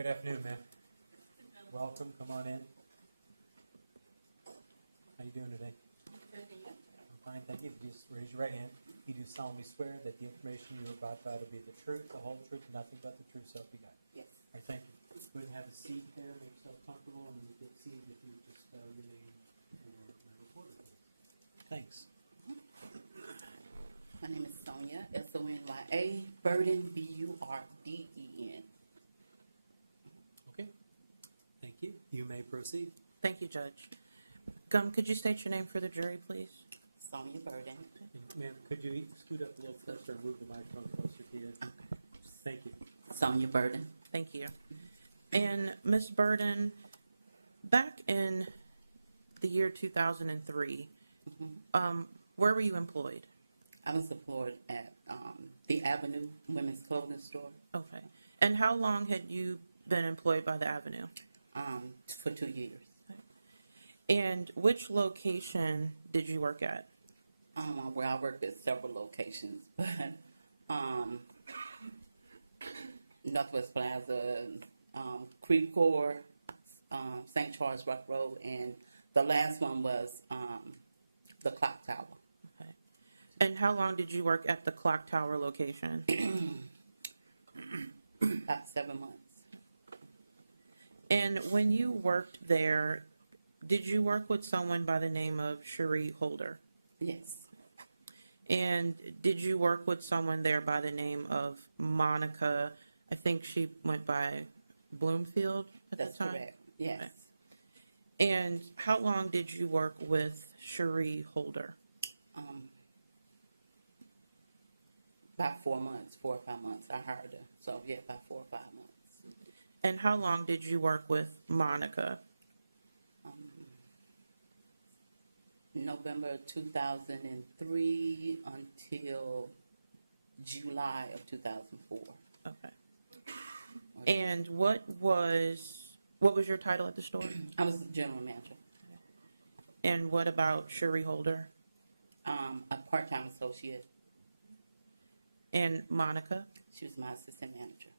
Good afternoon, ma'am. Welcome. Come on in. How you doing today? I'm fine, thank you. Just raise your right hand. You do solemnly swear that the information you are about to be the truth, the whole truth, and nothing but the truth, so help you God. Yes. All right, thank you. Go ahead and have a seat there. Make yourself comfortable, and you get seated if you just relay your report. Thanks. My name is Sonia, Sonya, Burden, Burden. Okay. Thank you. You may proceed. Thank you, Judge. Could you state your name for the jury, please? Sonia Burden. And, ma'am, could you scoot up a little closer and move the microphone closer to you? Thank you. Sonia Burden. Thank you. And Ms. Burden, back in the year 2003, where were you employed? I was employed at the Avenue Women's Clothing Store Okay. And how long had you been employed by the Avenue? for 2 years. And which location did you work at? Where I worked at several locations, but Northwest Plaza, Creek Core, St. Charles Rock Road, and the last one was the Clock Tower. Okay. And how long did you work at the Clock Tower location? About 7 months. And when you worked there, did you work with someone by the name of Cherie Holder? Yes. And did you work with someone there by the name of Monica? I think she went by Bloomfield at That's the time? correct. Yes. Okay. And how long did you work with Cherie Holder? About 4 months, 4 or 5 months. I hired her. So, yeah, about 4 or 5 months. And how long did you work with Monica? November 2003 until July of 2004. Okay. And what was your title at the store? I was the general manager. And what about Cherie Holder? A part-time associate. And Monica? She was my assistant manager.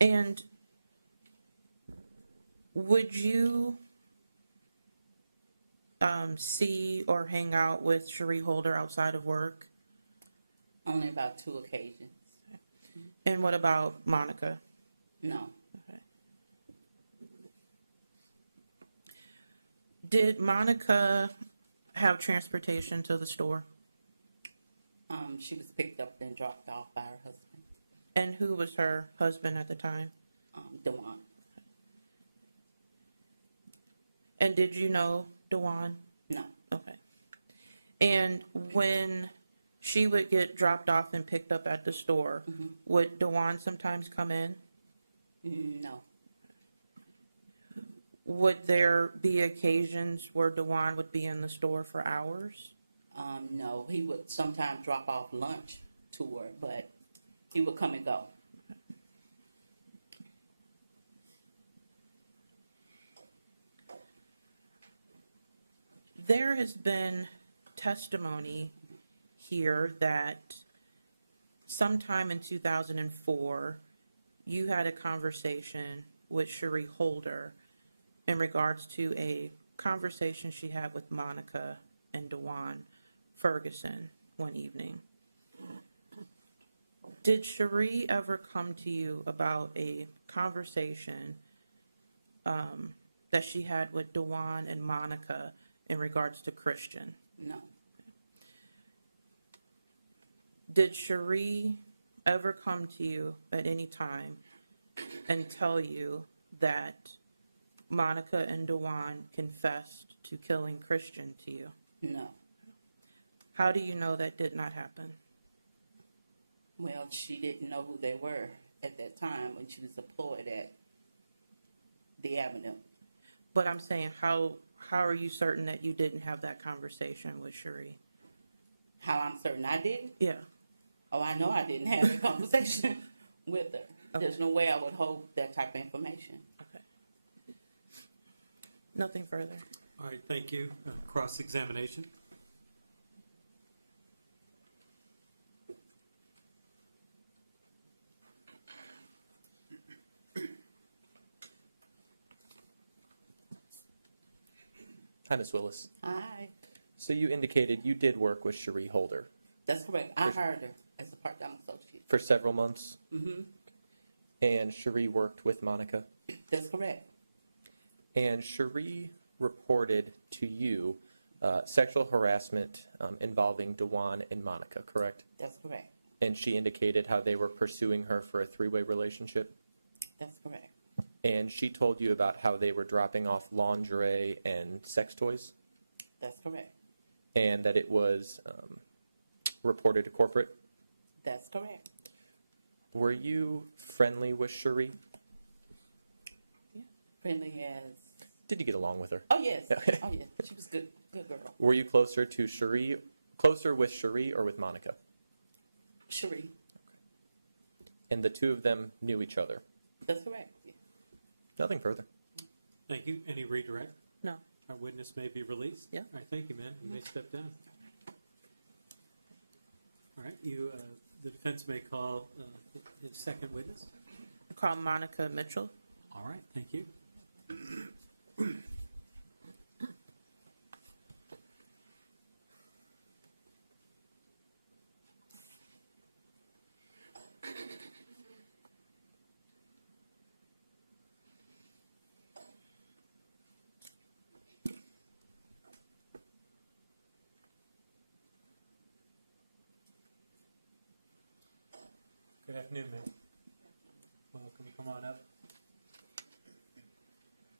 And would you see or hang out with Cherie Holder outside of work? Only about 2 occasions. And what about Monica? No. Okay. Did Monica have transportation to the store? She was picked up and dropped off by her husband, And who was her husband at the time? Dawan. And did you know Dawan? No. Okay. And when she would get dropped off and picked up at the store, would Dawan sometimes come in? No. Would there be occasions where Dawan would be in the store for hours? No. He would sometimes drop off lunch tour, but he would come and go. There has been testimony here that sometime in 2004, you had a conversation with Cherie Holder in regards to a conversation she had with Monica and Dawan Ferguson one evening. Did Cherie ever come to you about a conversation that she had with Dawan and Monica in regards to Christian? No. Did Cherie ever come to you at any time and tell you that Monica and Dawan confessed to killing Christian to you? No. How do you know that did not happen? Well, she didn't know who they were at that time when she was deployed at the Avenue. But I'm saying, how are you certain that you didn't have that conversation with Cherie? How I'm certain I didn't? Yeah. Oh, I know I didn't have a conversation with her. Okay. There's no way I would hold that type of information. Okay. Nothing further. All right, thank you. Cross-examination. Hi, Ms. Willis. Hi. So you indicated you did work with Cherie Holder That's correct. I hired her as a part-time associate. for several months, Mm-hmm. and Cherie worked with Monica. That's correct. And Cherie reported to you sexual harassment involving Dawan and Monica, correct? That's correct. And she indicated how they were pursuing her for a three-way relationship. That's correct. And she told you about how they were dropping off lingerie and sex toys, That's correct. and that it was reported to corporate. That's correct. Were you friendly with Cherie? Friendly as... Did you get along with her? Oh, yes. Yeah. Oh, yes. She was good. Good girl. Were you closer to Cherie, closer with Cherie or with Monica? Cherie. And the two of them knew each other. That's correct. Nothing further. Thank you. Any redirect? No. Our witness may be released. Yeah. All right, thank you, ma'am. You may step down. All right, the defense may call the second witness. I call Monica Mitchell. All right, thank you. Good afternoon, ma'am. Welcome. Come on up.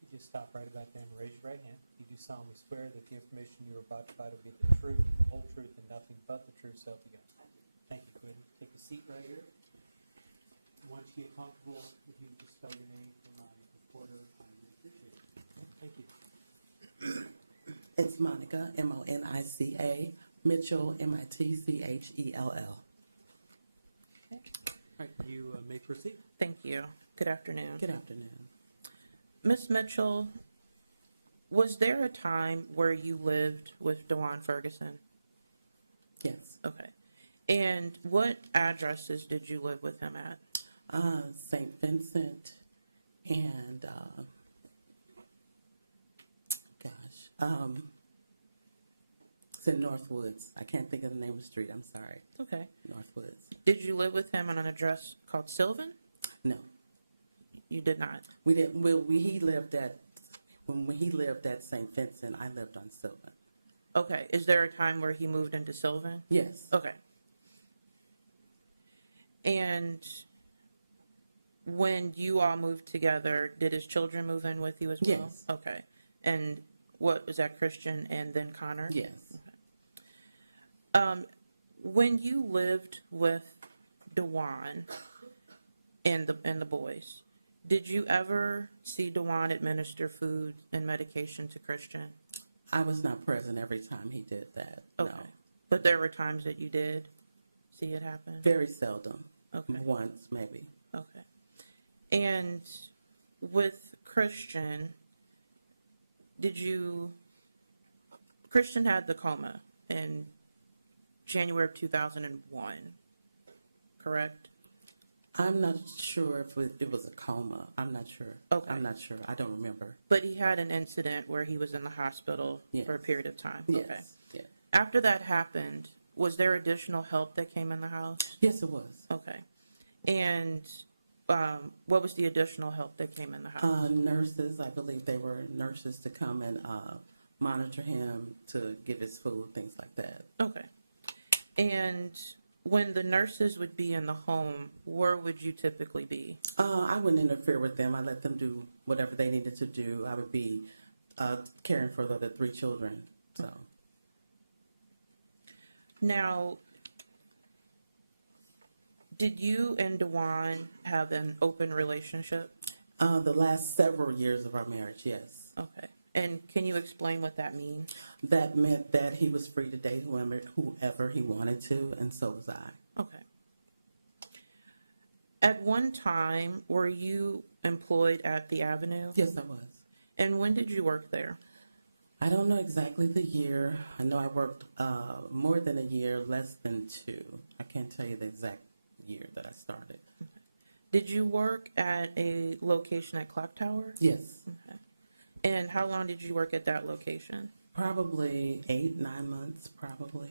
You just stop right about there and raise your right hand. You do solemnly swear that the information you are about to provide will be the truth, the whole truth, and nothing but the truth, so help you God. Thank you, Quinn. Take a seat right here. Once you get comfortable, if you just spell your name for my reporter, I would appreciate it. Thank you. It's Monica, Monica, Mitchell, Mitchell. All right, you may proceed. Thank you. Good afternoon. Good afternoon. Miss Mitchell, was there a time where you lived with Dawan Ferguson? Yes. Okay. And what addresses did you live with him at? St. Vincent and, it's in Northwoods. I can't think of the name of the street. I'm sorry. Okay. Northwoods. Did you live with him on an address called Sylvan? No. You did not. We didn't. When he lived at St. Vincent, I lived on Sylvan. Okay. Is there a time where he moved into Sylvan? Yes. Okay. And when you all moved together, did his children move in with you as well? Yes. Okay. And what was that, Christian and then Connor? Yes. When you lived with Dawan and the boys, did you ever see Dawan administer food and medication to Christian? I was not present every time he did that. Okay. No. But there were times that you did see it happen? Very seldom. Okay. Once, maybe. Okay. And with Christian, Christian had the coma in January of 2001, correct? I'm not sure if it was a coma. I'm not sure. Okay. I'm not sure. I don't remember. But he had an incident where he was in the hospital Yes. for a period of time. Yes. Okay. Yeah. After that happened, was there additional help that came in the house? Yes, it was. Okay. And what was the additional help that came in the house? Nurses, I believe they were nurses to come and monitor him, to give his food, things like that. Okay. And when the nurses would be in the home, where would you typically be? I wouldn't interfere with them. I let them do whatever they needed to do. I would be caring for the other 3 children. So Now, did you and Dawan have an open relationship? the last several years of our marriage, yes. Okay. And can you explain what that means? That meant that he was free to date whoever he wanted to, and so was I. Okay. At one time, were you employed at the Avenue? Yes, I was. And when did you work there? I don't know exactly the year. I know I worked more than a year, less than 2. I can't tell you the exact year that I started. Did you work at a location at Clock Tower? Yes. Okay. And how long did you work at that location? Probably 8, 9 months, probably.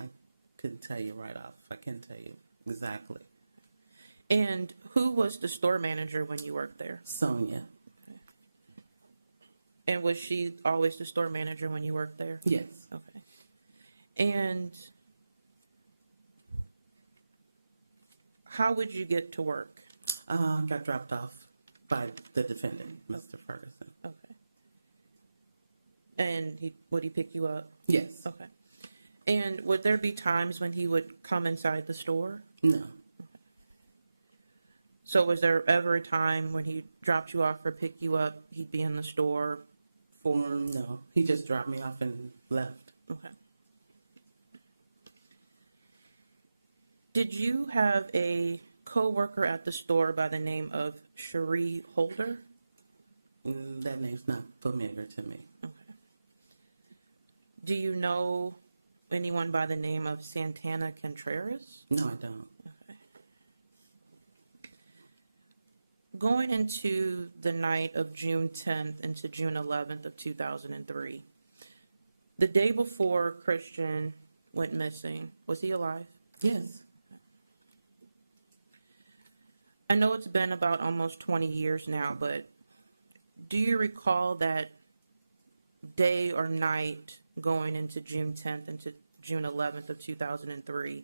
I couldn't tell you right off. I can't tell you exactly. And who was the store manager when you worked there? Sonia. And was she always the store manager when you worked there? Yes. Okay. And how would you get to work? Got dropped off by the defendant, Mr. Ferguson. Okay. And would he pick you up? Yes. Okay. And would there be times when he would come inside the store? No. So was there ever a time when he dropped you off or picked you up, he'd be in the store for? No. He just dropped me off and left. Okay. Did you have a co-worker at the store by the name of Cherie Holder? That name's not familiar to me. Okay. Do you know anyone by the name of Santana Contreras? No, I don't. Okay. Going into the night of June 10th into June 11th of 2003, the day before Christian went missing, was he alive? Yes. I know it's been about almost 20 years now, but do you recall that day or night going into June 10th into June 11th of 2003,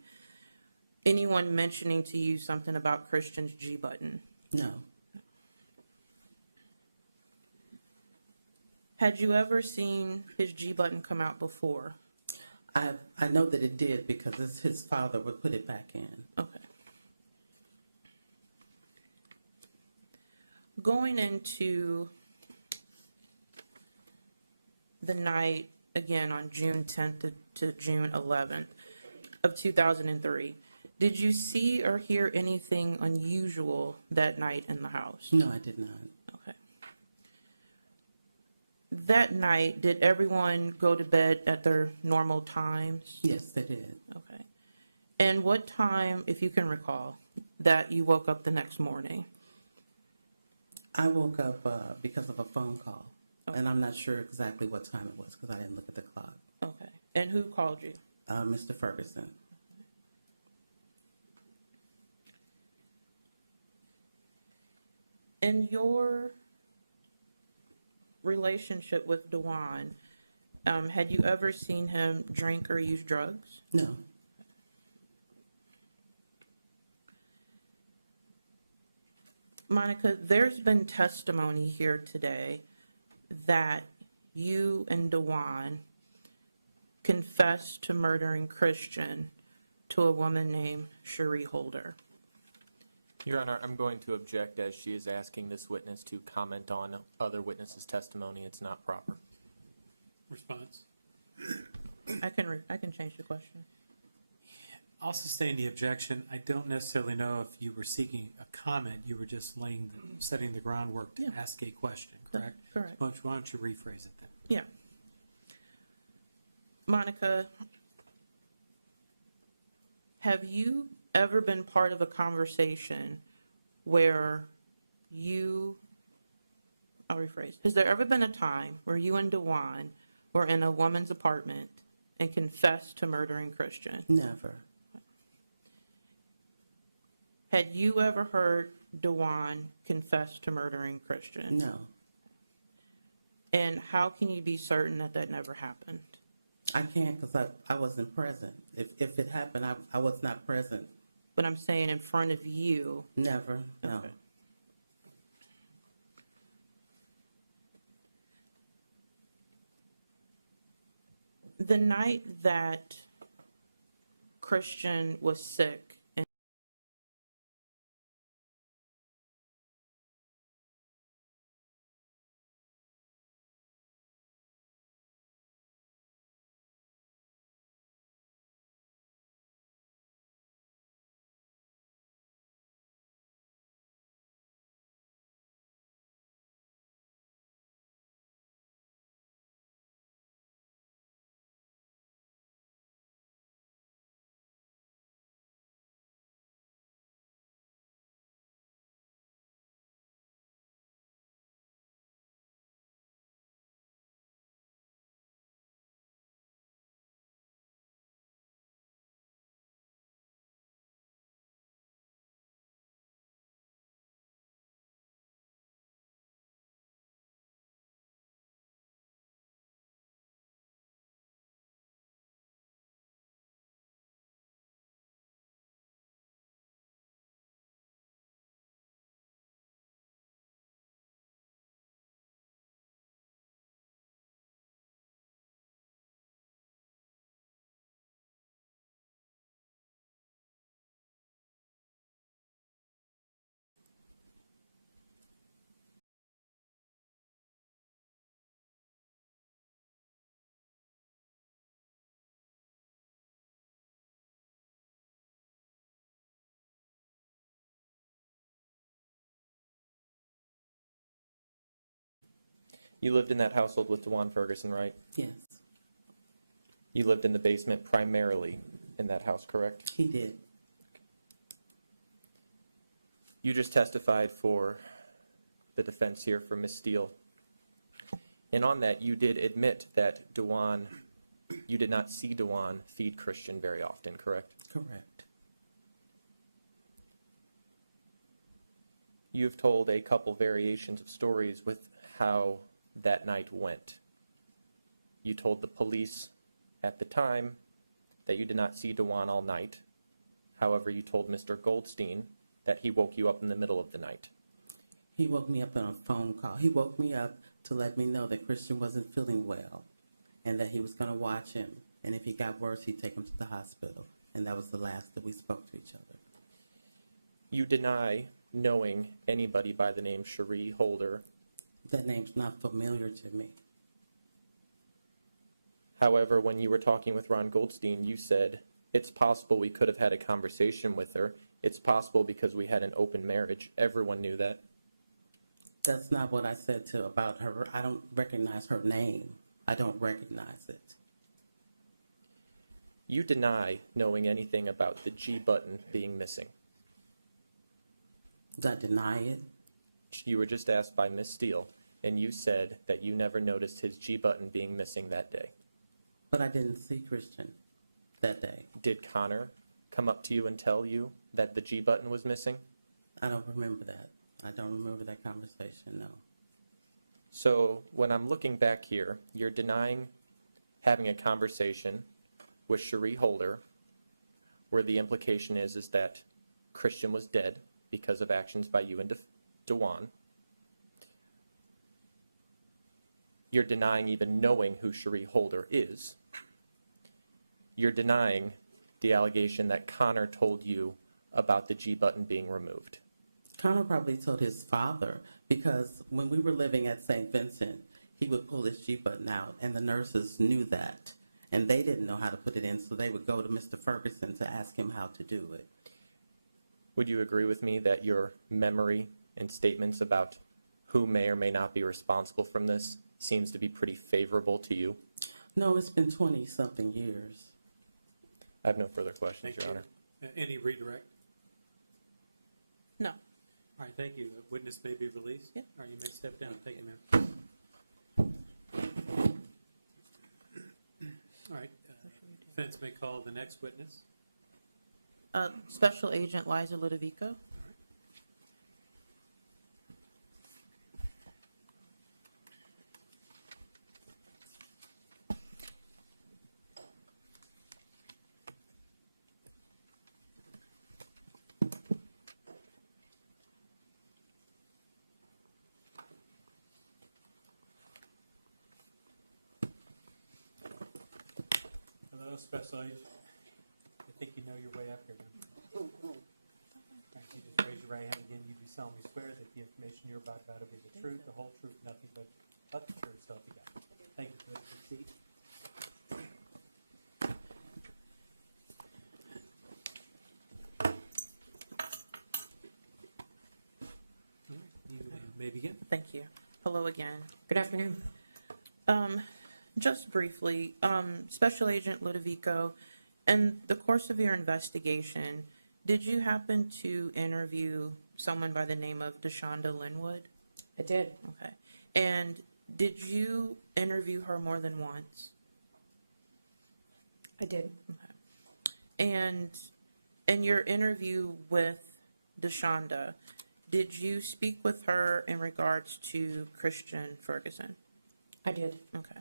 anyone mentioning to you something about Christian's G button? No. Had you ever seen his G button come out before? I know that it did because his father would put it back in. Okay. Going into the night, again, on June 10th to June 11th of 2003, did you see or hear anything unusual that night in the house? No, I did not. Okay. That night, did everyone go to bed at their normal times? Yes, they did. Okay. And what time, if you can recall, that you woke up the next morning? I woke up because of a phone call, and I'm not sure exactly what time it was because I didn't look at the clock. Okay. And who called you? Mr. Ferguson. In your relationship with Dawan, had you ever seen him drink or use drugs? No. Monica, there's been testimony here today that you and Dawan confessed to murdering Christian to a woman named Cherie Holder. Your Honor, I'm going to object as she is asking this witness to comment on other witnesses' testimony. It's not proper. Response. I can change the question. I'll sustain the objection. I don't necessarily know if you were seeking a comment. You were just setting the groundwork to ask a question, correct? Correct. Why don't you rephrase it then? Yeah. Monica, have you ever been part of a conversation where I'll rephrase, has there ever been a time where you and Dawan were in a woman's apartment and confessed to murdering Christian? Never. Had you ever heard Dawan confess to murdering Christian? No. And how can you be certain that that never happened? I can't because I wasn't present. If it happened, I was not present. But I'm saying in front of you. Never. No. Okay. The night that Christian was sick, and You lived in that household with Dawan Ferguson, right? Yes. You lived in the basement primarily in that house, correct? He did. You just testified for the defense here for Ms. Steele. And on that, you did admit that you did not see Dawan feed Christian very often, correct? Correct. You've told a couple variations of stories with how that night went. You told the police at the time that you did not see Dawan all night. However, you told Mr. Goldstein that he woke you up in the middle of the night. He woke me up on a phone call. He woke me up to let me know that Christian wasn't feeling well and that he was going to watch him. And if he got worse, he'd take him to the hospital. And that was the last that we spoke to each other. You deny knowing anybody by the name Cherie Holder. That name's not familiar to me. However, when you were talking with Ron Goldstein, you said, it's possible we could have had a conversation with her. It's possible because we had an open marriage. Everyone knew that. That's not what I said about her. I don't recognize her name. I don't recognize it. You deny knowing anything about the G button being missing. Did I deny it? You were just asked by Ms. Steele, and you said that you never noticed his G button being missing that day. But I didn't see Christian that day. Did Connor come up to you and tell you that the G button was missing? I don't remember that. I don't remember that conversation, no. So when I'm looking back here, you're denying having a conversation with Cherie Holder where the implication is that Christian was dead because of actions by you and Dawan. You're denying even knowing who Cherie Holder is. You're denying the allegation that Connor told you about the G button being removed. Connor probably told his father because when we were living at St. Vincent, he would pull his G button out, and the nurses knew that. And they didn't know how to put it in, so they would go to Mr. Ferguson to ask him how to do it. Would you agree with me that your memory and statements about who may or may not be responsible from this seems to be pretty favorable to you? No, it's been 20-something years. I have no further questions, Thank Your you. Honor. Any redirect? No. All right, thank you. Witness may be released. Yeah. All right, you may step down. Thank you, ma'am. All right, defense may call the next witness. Special Agent Liza Ludovico. Hello, Special Agent. I think you know your way up here, man. Thank you. Just raise your right hand again. You do solemnly swear that the information you're about to utter will be the truth, the whole truth, nothing but the truth, so help you God. Thank you. Please proceed. All right, you may begin. Thank you. Hello again. Good afternoon. Just briefly, Special Agent Ludovico, in the course of your investigation, did you happen to interview someone by the name of DeShonda Linwood? I did. Okay. And did you interview her more than once? I did. And in your interview with DeShonda, did you speak with her in regards to Christian Ferguson? I did. Okay.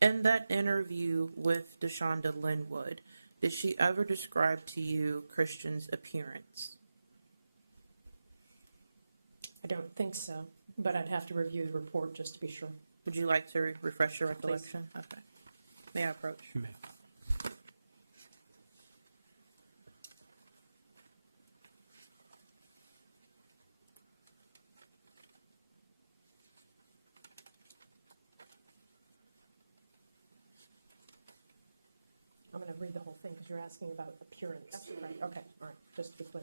In that interview with DeShonda Linwood, did she ever describe to you Christian's appearance? I don't think so, but I'd have to review the report just to be sure. Would you like to refresh your recollection? Okay. May I approach? You may. I'm going to read the whole thing because you're asking about appearance. Right. Okay. All right. Just to be clear.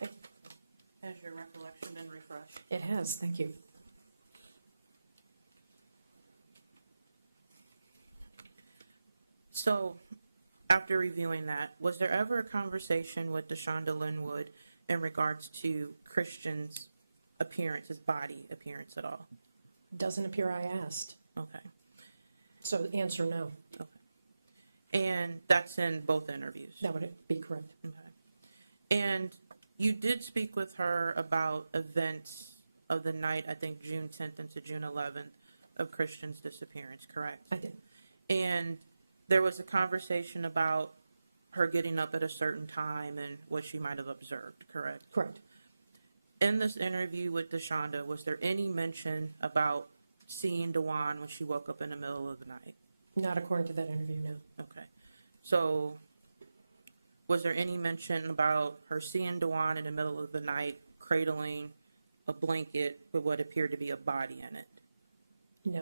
Thank you. Has your recollection been refreshed? It has. Thank you. So, after reviewing that, was there ever a conversation with DeShonda Linwood in regards to Christian's appearance, his body appearance at all? Doesn't appear I asked. Okay. So answer no. And that's in both interviews? That would be correct. Okay. And you did speak with her about events of the night, I think June 10th into June 11th, of Christian's disappearance, correct? I did. And there was a conversation about her getting up at a certain time and what she might have observed, correct? Correct. In this interview with DeShonda, was there any mention about seeing Dawan when she woke up in the middle of the night? Not according to that interview, no. Okay. So, was there any mention about her seeing Dawan in the middle of the night cradling a blanket with what appeared to be a body in it? No.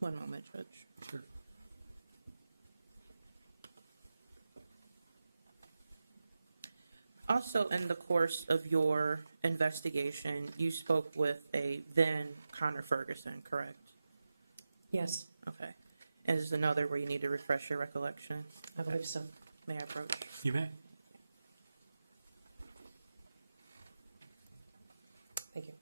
One moment, Judge. Sure. Also, in the course of your investigation, you spoke with a then Connor Ferguson, correct? Yes, Okay. And is another where you need to refresh your recollection? I believe so. May I approach? You may. Thank you.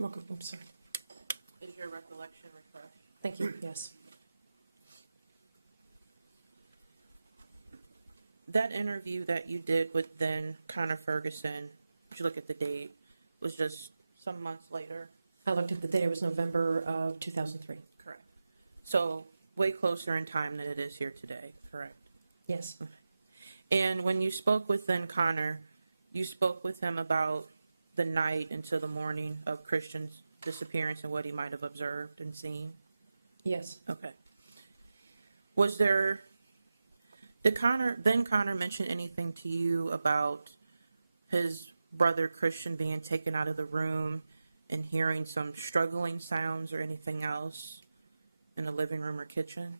Welcome. I'm sorry. Is your recollection refreshed? Thank you. Yes. That interview that you did with then Connor Ferguson, if you look at the date, was just some months later. I looked at the date. It was November of 2003. Correct. So way closer in time than it is here today, correct? Yes. And when you spoke with then Connor, you spoke with him about the night into the morning of Christian's disappearance and what he might have observed and seen? Yes. Okay. Did Connor mention anything to you about his brother Christian being taken out of the room and hearing some struggling sounds or anything else in the living room or kitchen?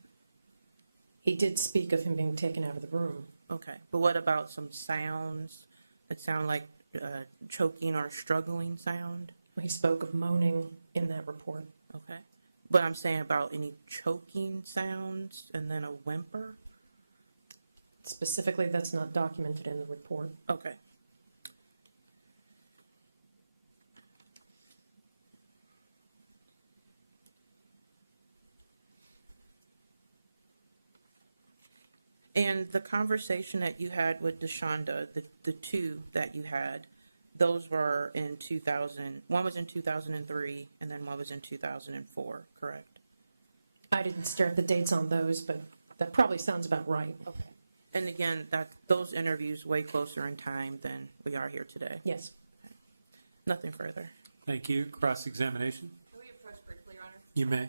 He did speak of him being taken out of the room. Okay. But what about some sounds that sound like choking or struggling sound? He spoke of moaning in that report. Okay. But I'm saying about any choking sounds and then a whimper? Specifically, that's not documented in the report. Okay. And the conversation that you had with DeShonda, the two that you had, those were in 2000. One was in 2003, and then one was in 2004, correct? I didn't stare at the dates on those, but that probably sounds about right. Okay. And again, those interviews way closer in time than we are here today. Yes. Nothing further. Thank you. Cross-examination? Can we approach briefly, Your Honor? You may.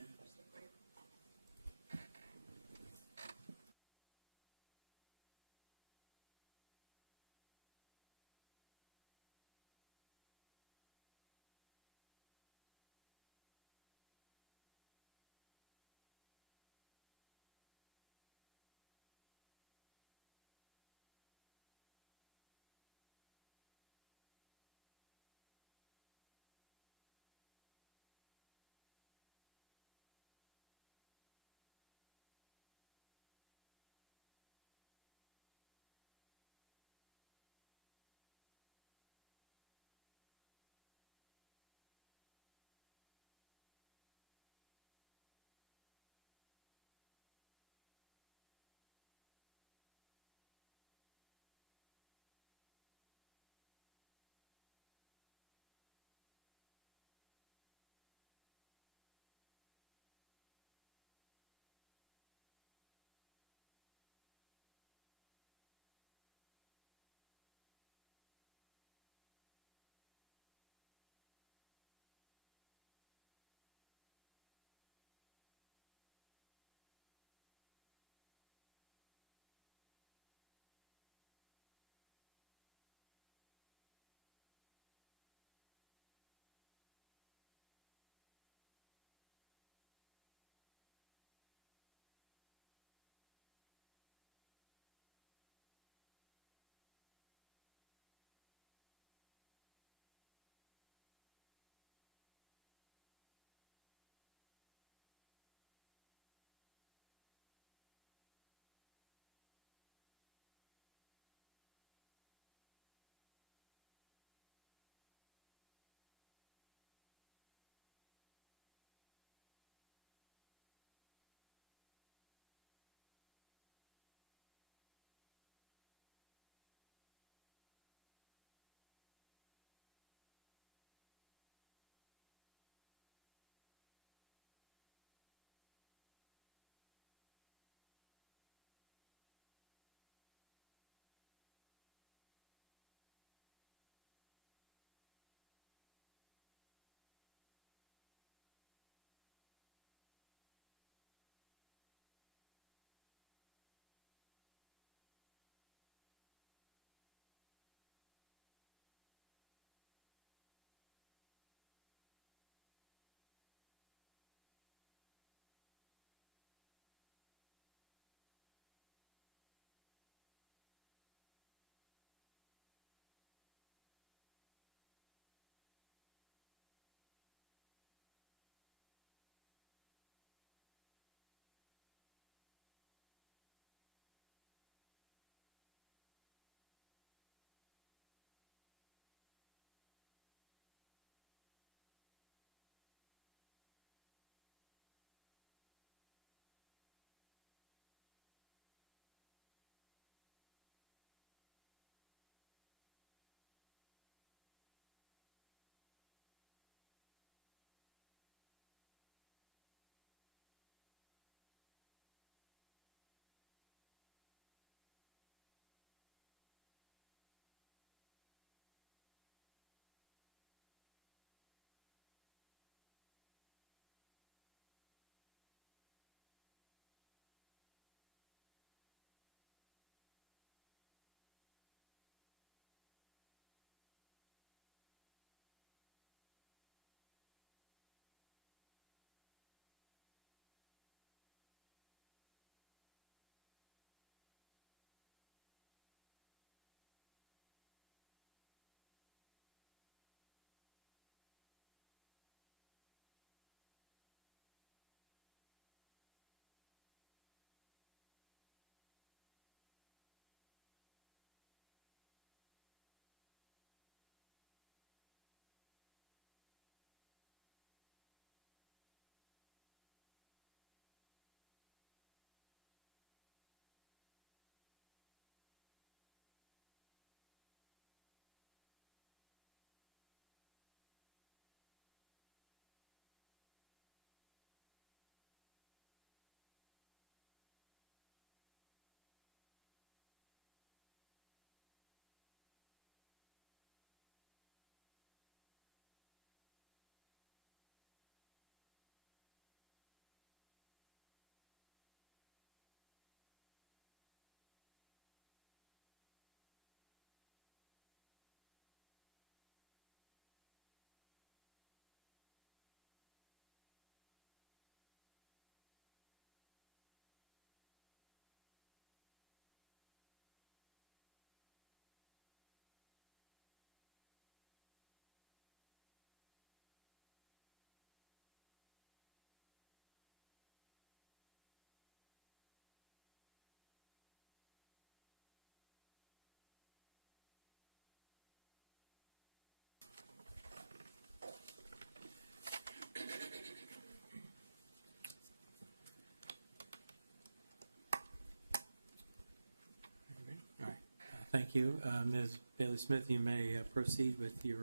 Thank you. Ms. Bailey-Smith, you may proceed with your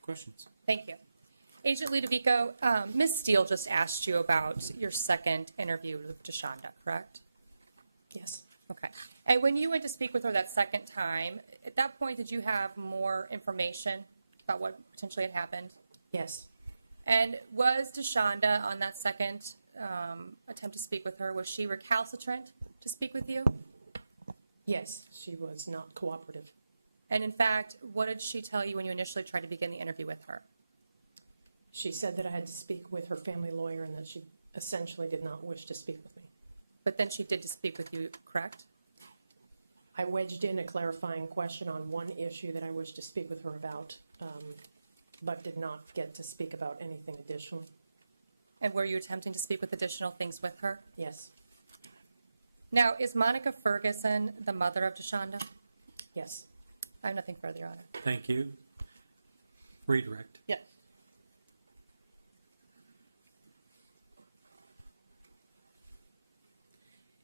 questions. Thank you. Agent Ludovico, Ms. Steele just asked you about your second interview with DeShonda, correct? Yes. Okay. And when you went to speak with her that second time, at that point, did you have more information about what potentially had happened? Yes. And was DeShonda on that second attempt to speak with her, was she recalcitrant to speak with you? Yes, she was not cooperative. And in fact, what did she tell you when you initially tried to begin the interview with her? She said that I had to speak with her family lawyer and that she essentially did not wish to speak with me. But then she did to speak with you, correct? I wedged in a clarifying question on one issue that I wished to speak with her about, but did not get to speak about anything additional. And were you attempting to speak with additional things with her? Yes. Now, is Monica Ferguson the mother of DeShonda? Yes. I have nothing further, Your Honor. Thank you. Redirect. Yes.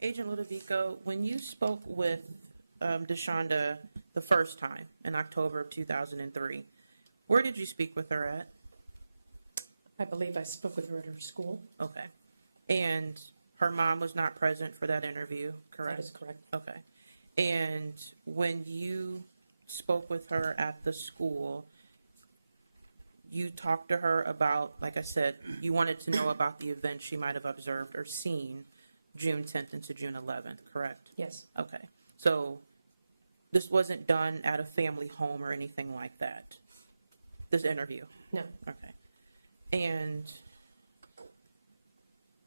Agent Ludovico, when you spoke with DeShonda the first time in October of 2003, where did you speak with her at? I believe I spoke with her at her school. Okay. And her mom was not present for that interview, correct? That is correct. Okay. And when you spoke with her at the school, you talked to her about, like I said, you wanted to know about the event she might have observed or seen June 10th into June 11th, correct? Yes. Okay. So this wasn't done at a family home or anything like that, this interview? No. Okay. And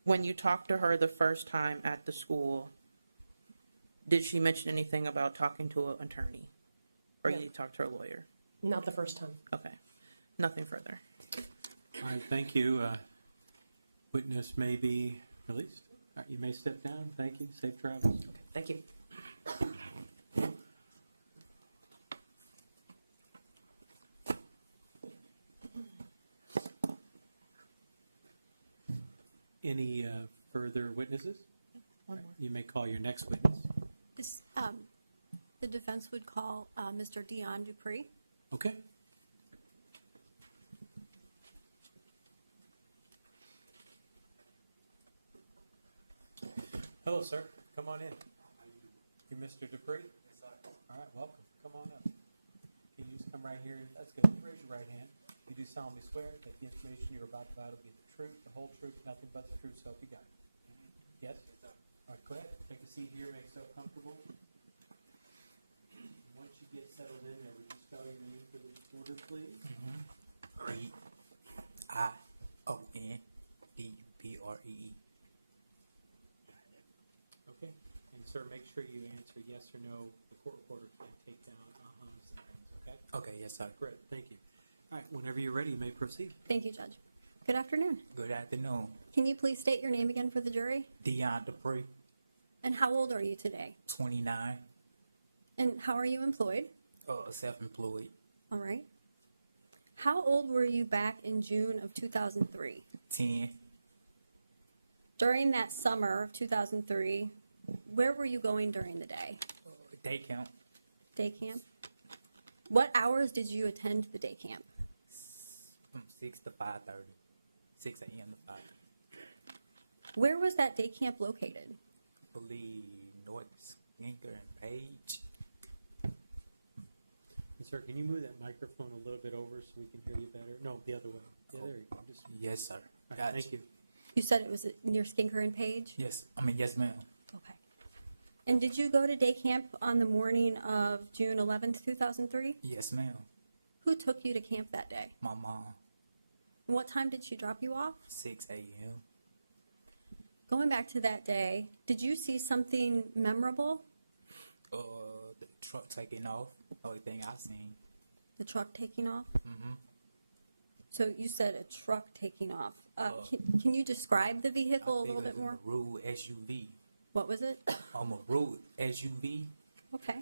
when you talked to her the first time at the school, did she mention anything about talking to an attorney? Or No. you talked to her lawyer? Not the first time. Okay. Nothing further. All right, thank you. Witness may be released. All right, you may step down. Thank you. Safe travels. Thank you. Any further witnesses? One more. You may call your next witness. This, the defense would call Mr. Dion Dupree. Okay. Hello, sir. Come on in. You're Mr. Dupree? All right, welcome. Come on up. Can you just come right here? That's good. Raise your right hand. You do solemnly swear that the information you're about to provide will be the truth, the whole truth, nothing but the truth, so help you God. Yes? All right, go ahead. Take a seat here. Make yourself comfortable. Once you get settled in there, would you spell your name for the recorder, please? Dion. Okay. And sir, make sure you answer yes or no. The court reporter can take down hums and things, okay? Okay, yes, sir. Great, thank you. All right, whenever you're ready, you may proceed. Thank you, Judge. Good afternoon. Good afternoon. Can you please state your name again for the jury? Dion Dupree, And how old are you today? 29, And how are you employed? self-employed, All right. How old were you back in June of 2003? 10, During that summer of 2003, where were you going during the day? day count, Day camp? What hours did you attend the day camp? from 6 to 5:30, 6 a.m. to 5. Where was that day camp located? I believe North Skinker and Page. And sir, can you move that microphone a little bit over so we can hear you better? No, the other way. Yeah, there you go. Just, Yes, sir. all right, Gotcha. thank you. You said it was near Skinker and Page? Yes, yes, ma'am. Okay. And did you go to day camp on the morning of June 11th, 2003? Yes, ma'am. Who took you to camp that day? My mom, And what time did she drop you off? 6 a.m. Going back to that day, did you see something memorable? The truck taking off, only thing I seen. The truck taking off? Mm-hmm. So you said a truck taking off. Can you describe the vehicle a little bit more? A rude SUV. What was it? A rude SUV. Okay.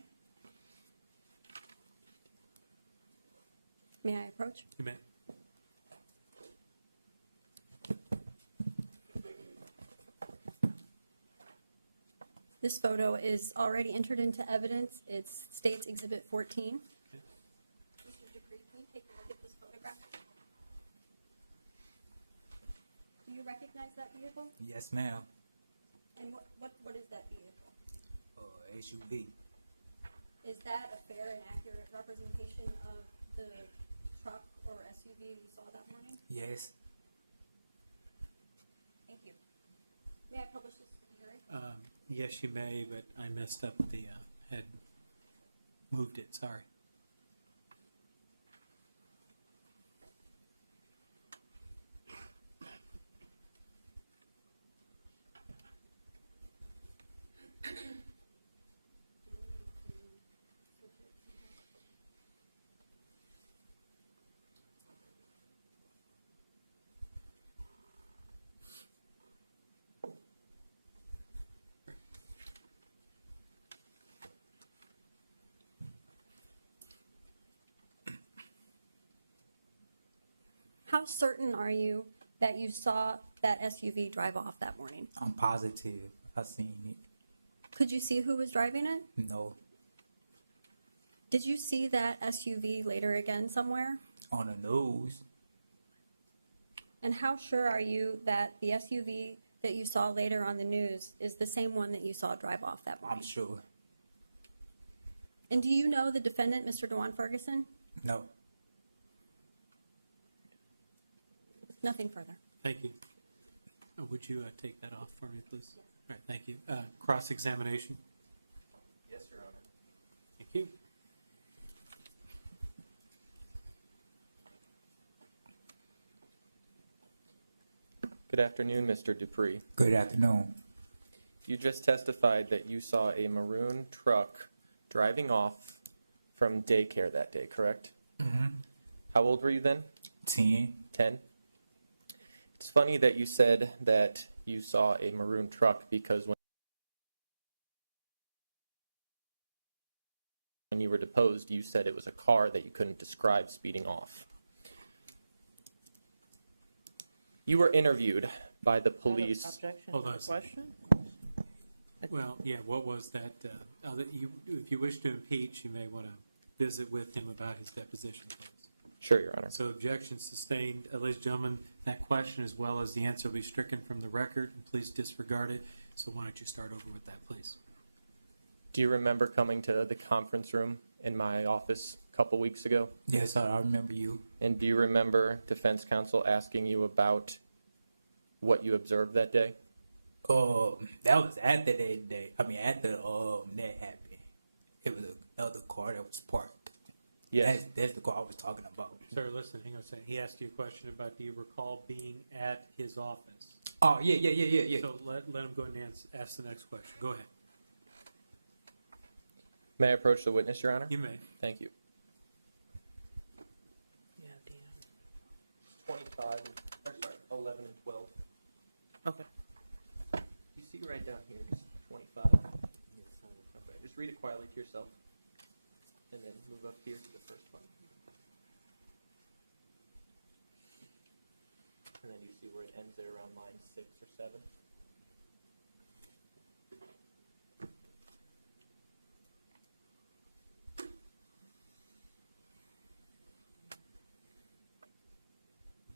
May I approach? You may. This photo is already entered into evidence. It states Exhibit 14. Mr. Dupree, can you take a look at this photograph? Do you recognize that vehicle? Yes, ma'am. And what is that vehicle? SUV. Is that a fair and accurate representation of the truck or SUV we saw that morning? Yes. Thank you. May I publish this for the hearing? Yes, you may, but I messed up the, had moved it, sorry. How certain are you that you saw that SUV drive off that morning? I'm positive. I seen it. Could you see who was driving it? No. Did you see that SUV later again somewhere? On the news. And how sure are you that the SUV that you saw later on the news is the same one that you saw drive off that morning? I'm sure. And do you know the defendant, Mr. Dawan Ferguson? No. Nothing further. Thank you. Would you take that off for me, please? All right, thank you. Cross-examination? Yes, Your Honor. Thank you. Good afternoon, Mr. Dupree. Good afternoon. You just testified that you saw a maroon truck driving off from daycare that day, correct? Mm-hmm. How old were you then? 10. 10? It's funny that you said that you saw a maroon truck because when you were deposed, you said it was a car that you couldn't describe speeding off. You were interviewed by the police. Objection Hold to on a the second. question? Well, yeah, what was that? If you wish to impeach, you may want to visit with him about his deposition. Sure, Your Honor. So objection sustained. Ladies and gentlemen, that question as well as the answer will be stricken from the record, and please disregard it. So why don't you start over with that, please? Do you remember coming to the conference room in my office a couple weeks ago? Yes, sir. I remember you. And do you remember defense counsel asking you about what you observed that day? That was after that day. I mean, after that happened. It was another car that was parked. Yes. That's the car I was talking about. Sir, listen, hang on a second. He asked you a question about, do you recall being at his office? Oh, yeah. So let him go ahead and ask the next question. Go ahead. May I approach the witness, Your Honor? You may. Thank you. Yeah, Dion. 25, 11 and 12. Okay. You see right down here, just 25. Okay, just read it quietly to yourself. And then move up here to the first one. And then you see where it ends at around line 6 or 7.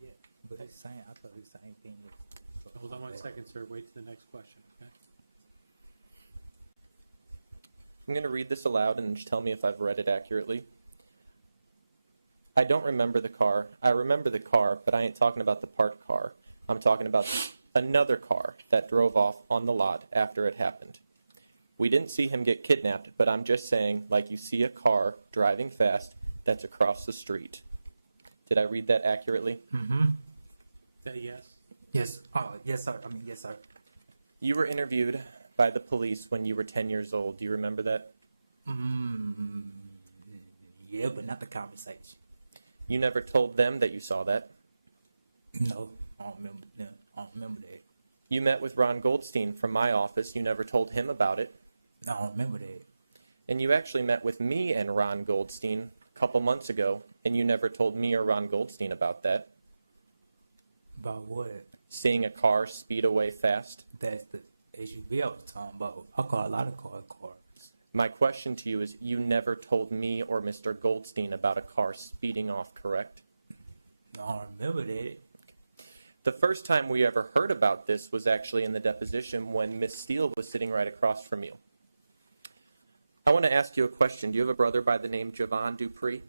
Yeah, but it's saying, I thought it was the same thing. Hold on 1 second, sir. Wait to the next question, okay? I'm going to read this aloud and just tell me if I've read it accurately. I don't remember the car. I remember the car, but I ain't talking about the parked car. I'm talking about another car that drove off on the lot after it happened. We didn't see him get kidnapped, but I'm just saying, like you see a car driving fast that's across the street. Did I read that accurately? Mm-hmm. Is that yes? Yes. Oh, yes, sir. I mean, yes, sir. You were interviewed by the police when you were 10 years old. Do you remember that? Yeah, but not the conversation. You never told them that you saw that. No, I don't remember them. I don't remember that. You met with Ron Goldstein from my office. You never told him about it. No, I don't remember that. And you actually met with me and Ron Goldstein a couple months ago, and you never told me or Ron Goldstein about that. About what? Seeing a car speed away fast. That's the SUV I was talking about. I call a lot of cars cars. My question to you is, you never told me or Mr. Goldstein about a car speeding off, correct? I don't remember that. The first time we ever heard about this was actually in the deposition when Miss Steele was sitting right across from you. I want to ask you a question. Do you have a brother by the name Javon Dupree?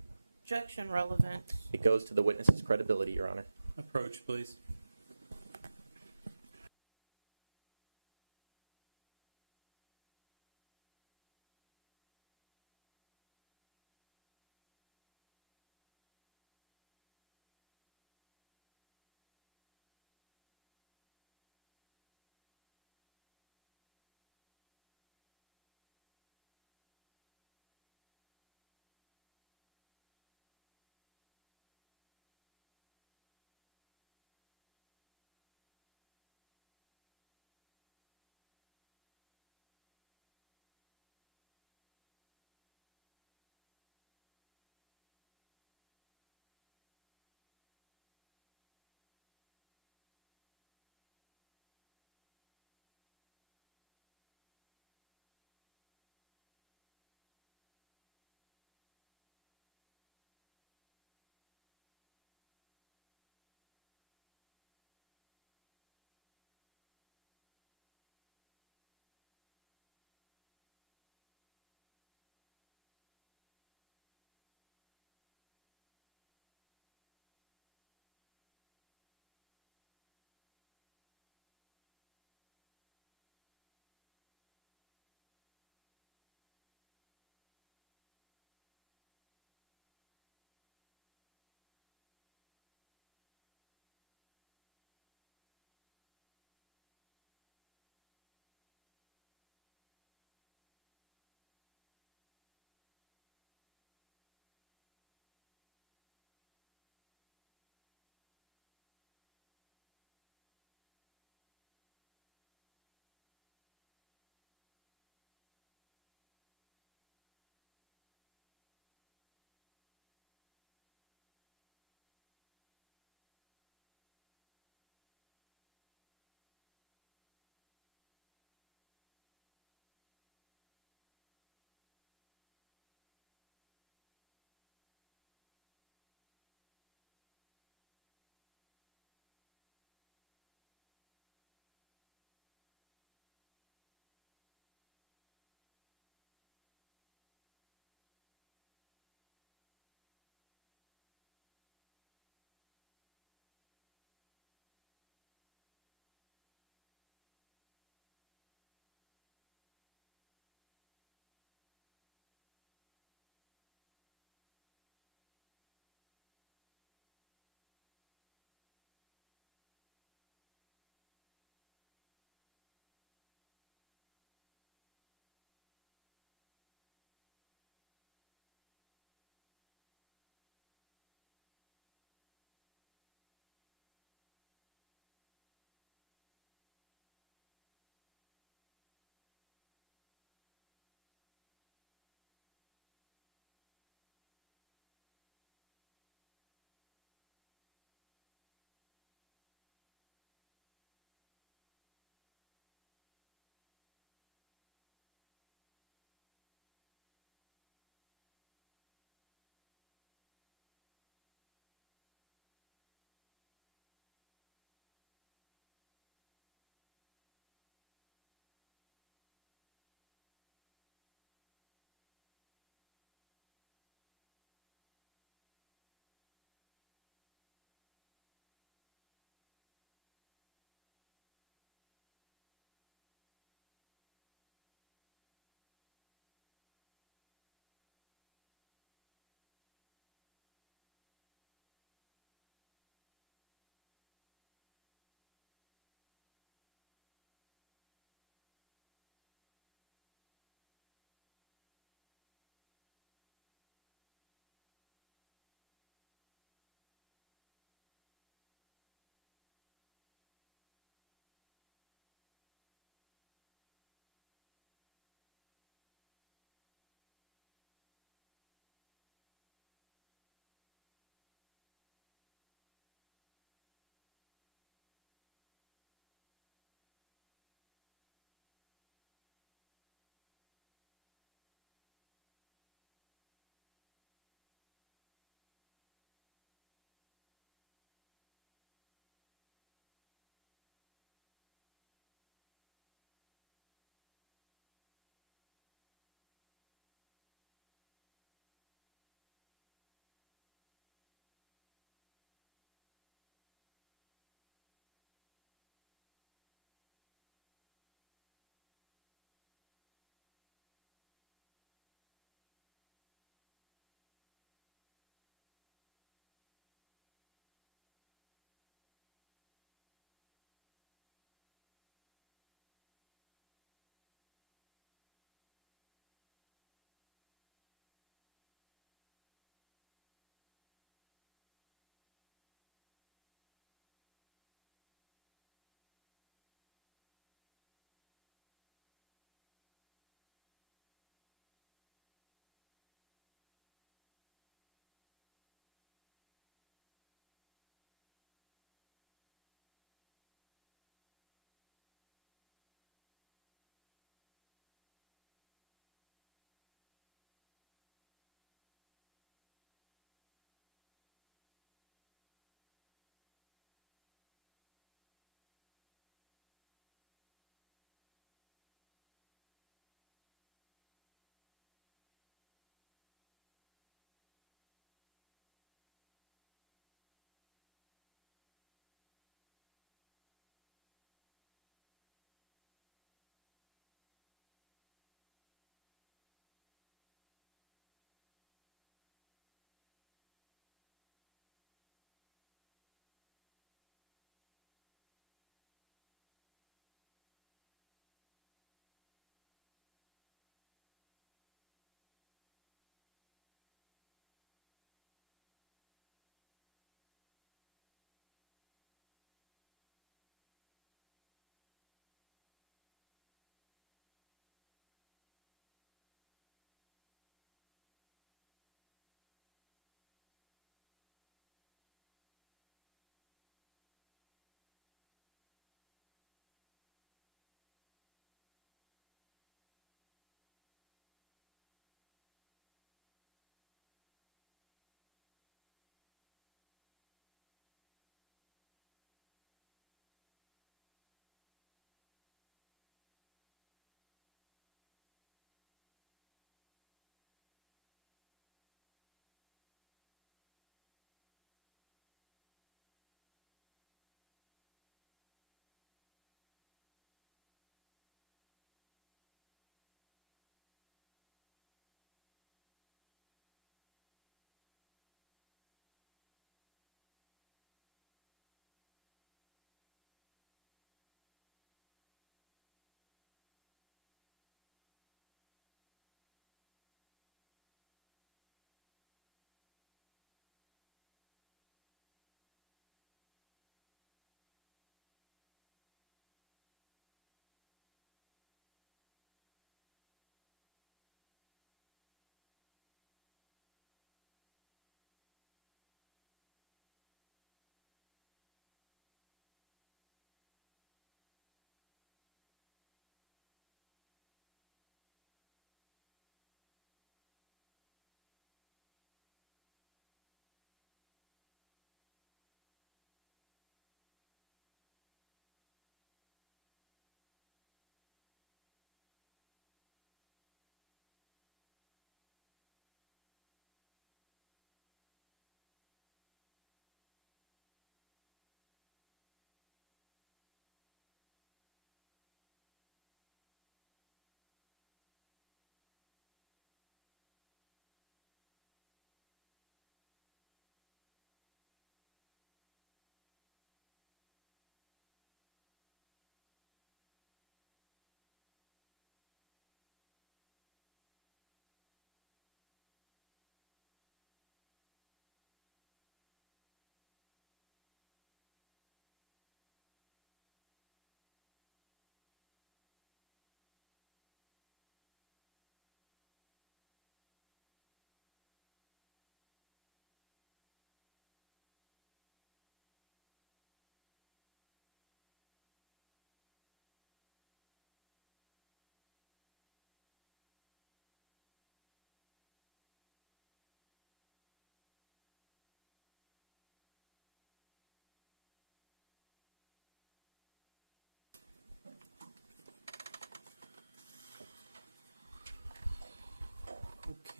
Objection relevant. It goes to the witness's credibility, Your Honor. Approach, please.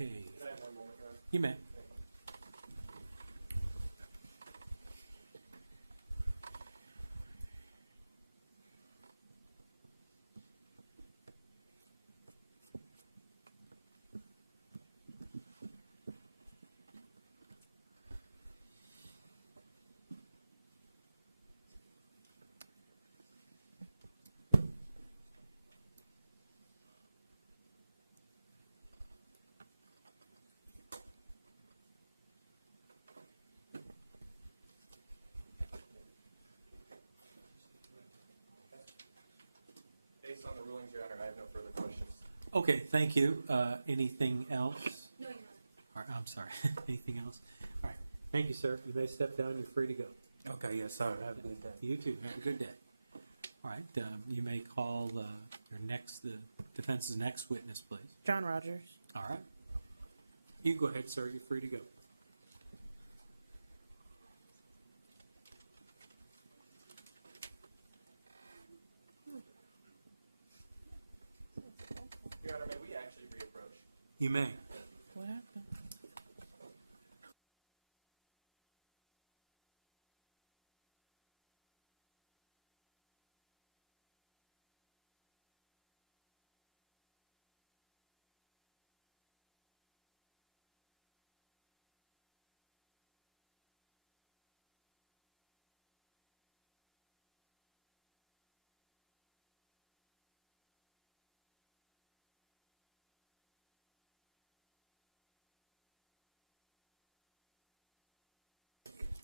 Okay. You may. Based on the rulings, Your Honor, I have no further questions. Okay, thank you. Anything else? No, Your Honor. I'm sorry. Anything else? All right. Thank you, sir. You may step down. You're free to go. Okay, yes, sir. Have a good day. You too. Have a good day. All right. You may call your next, the defense's next witness, please. John Rogers. All right. You go ahead, sir. You're free to go. Your Honor, may we actually reapproach? You may. What happened?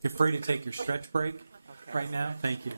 You're free to take your stretch break right now. Thank you.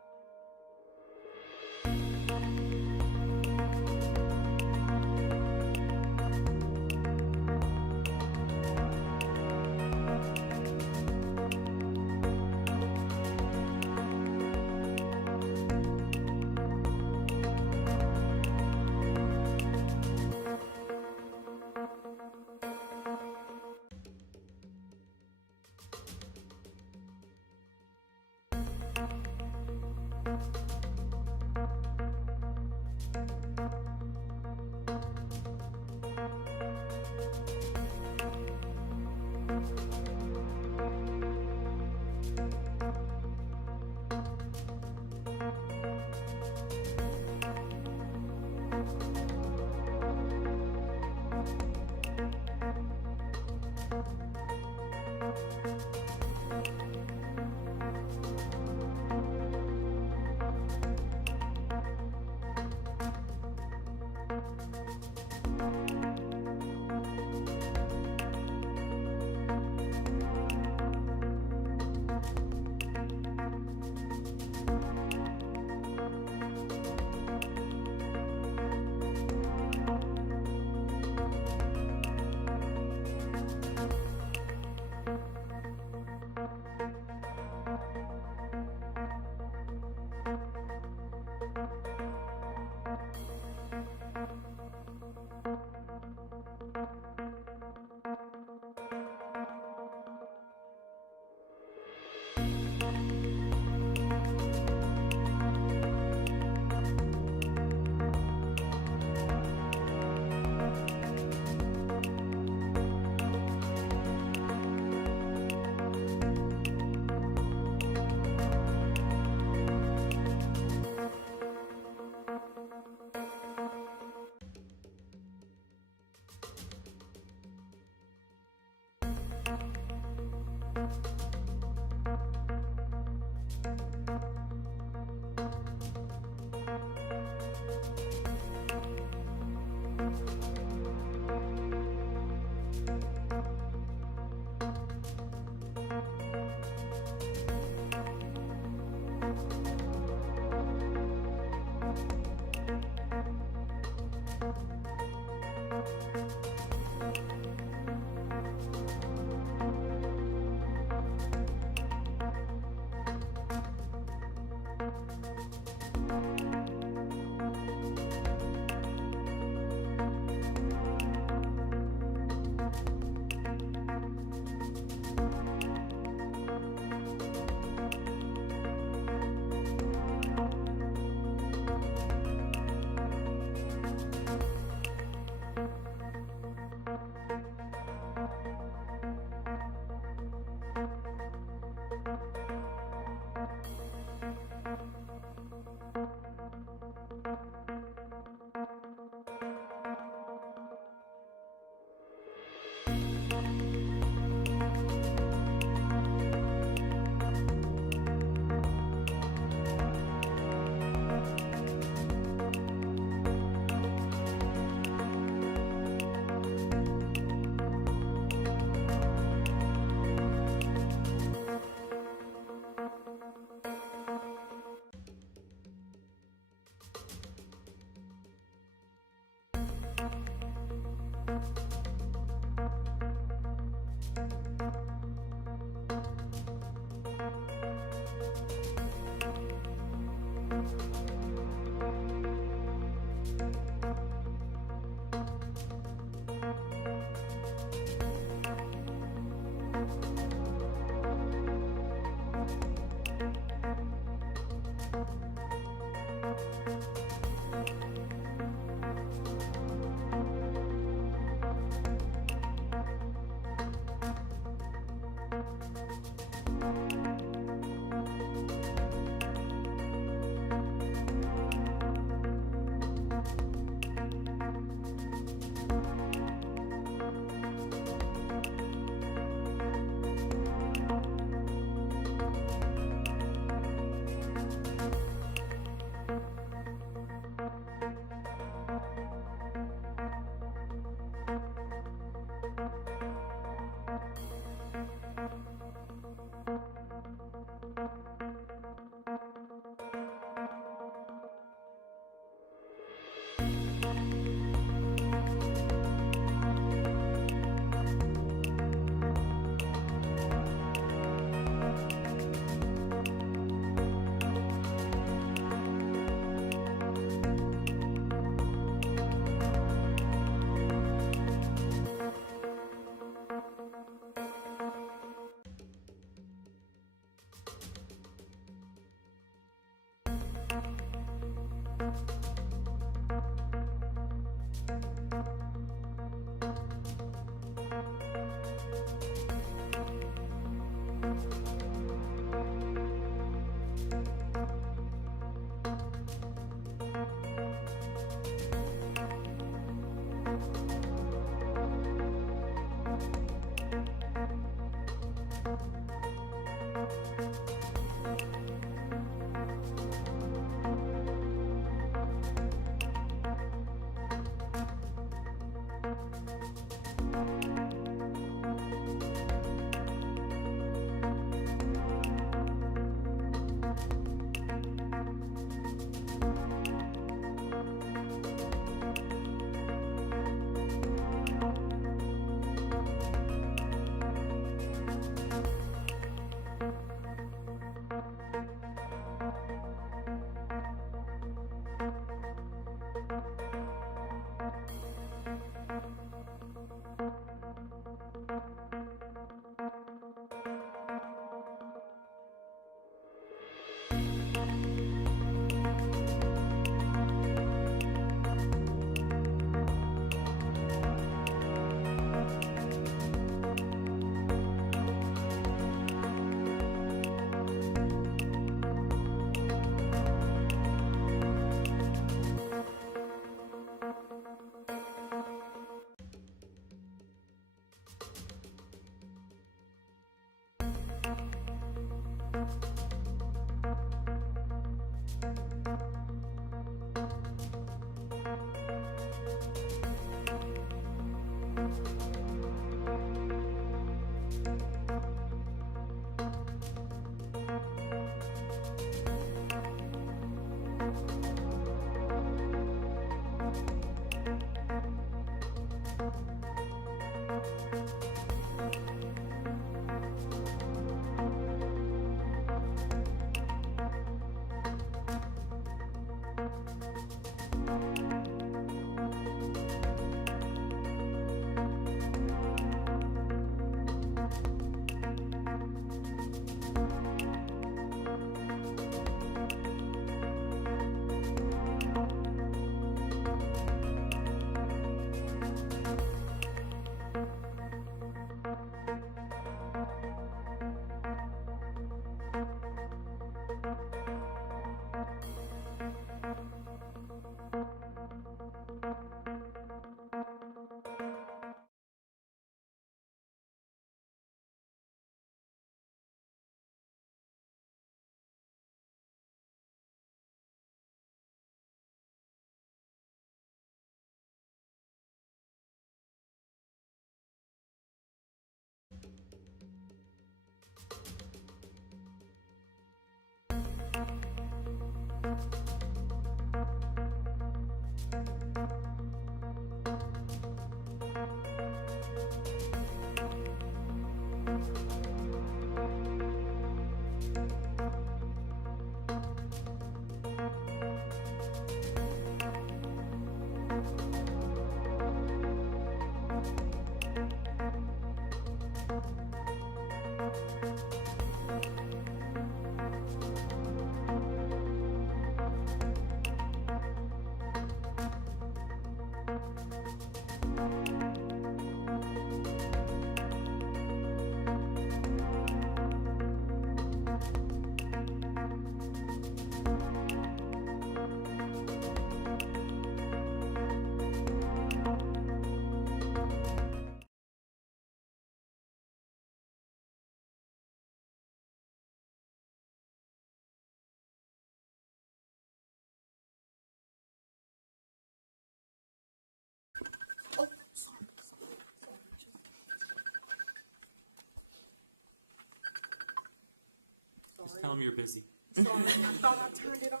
Just tell them you're busy. Sorry, I thought I turned it off.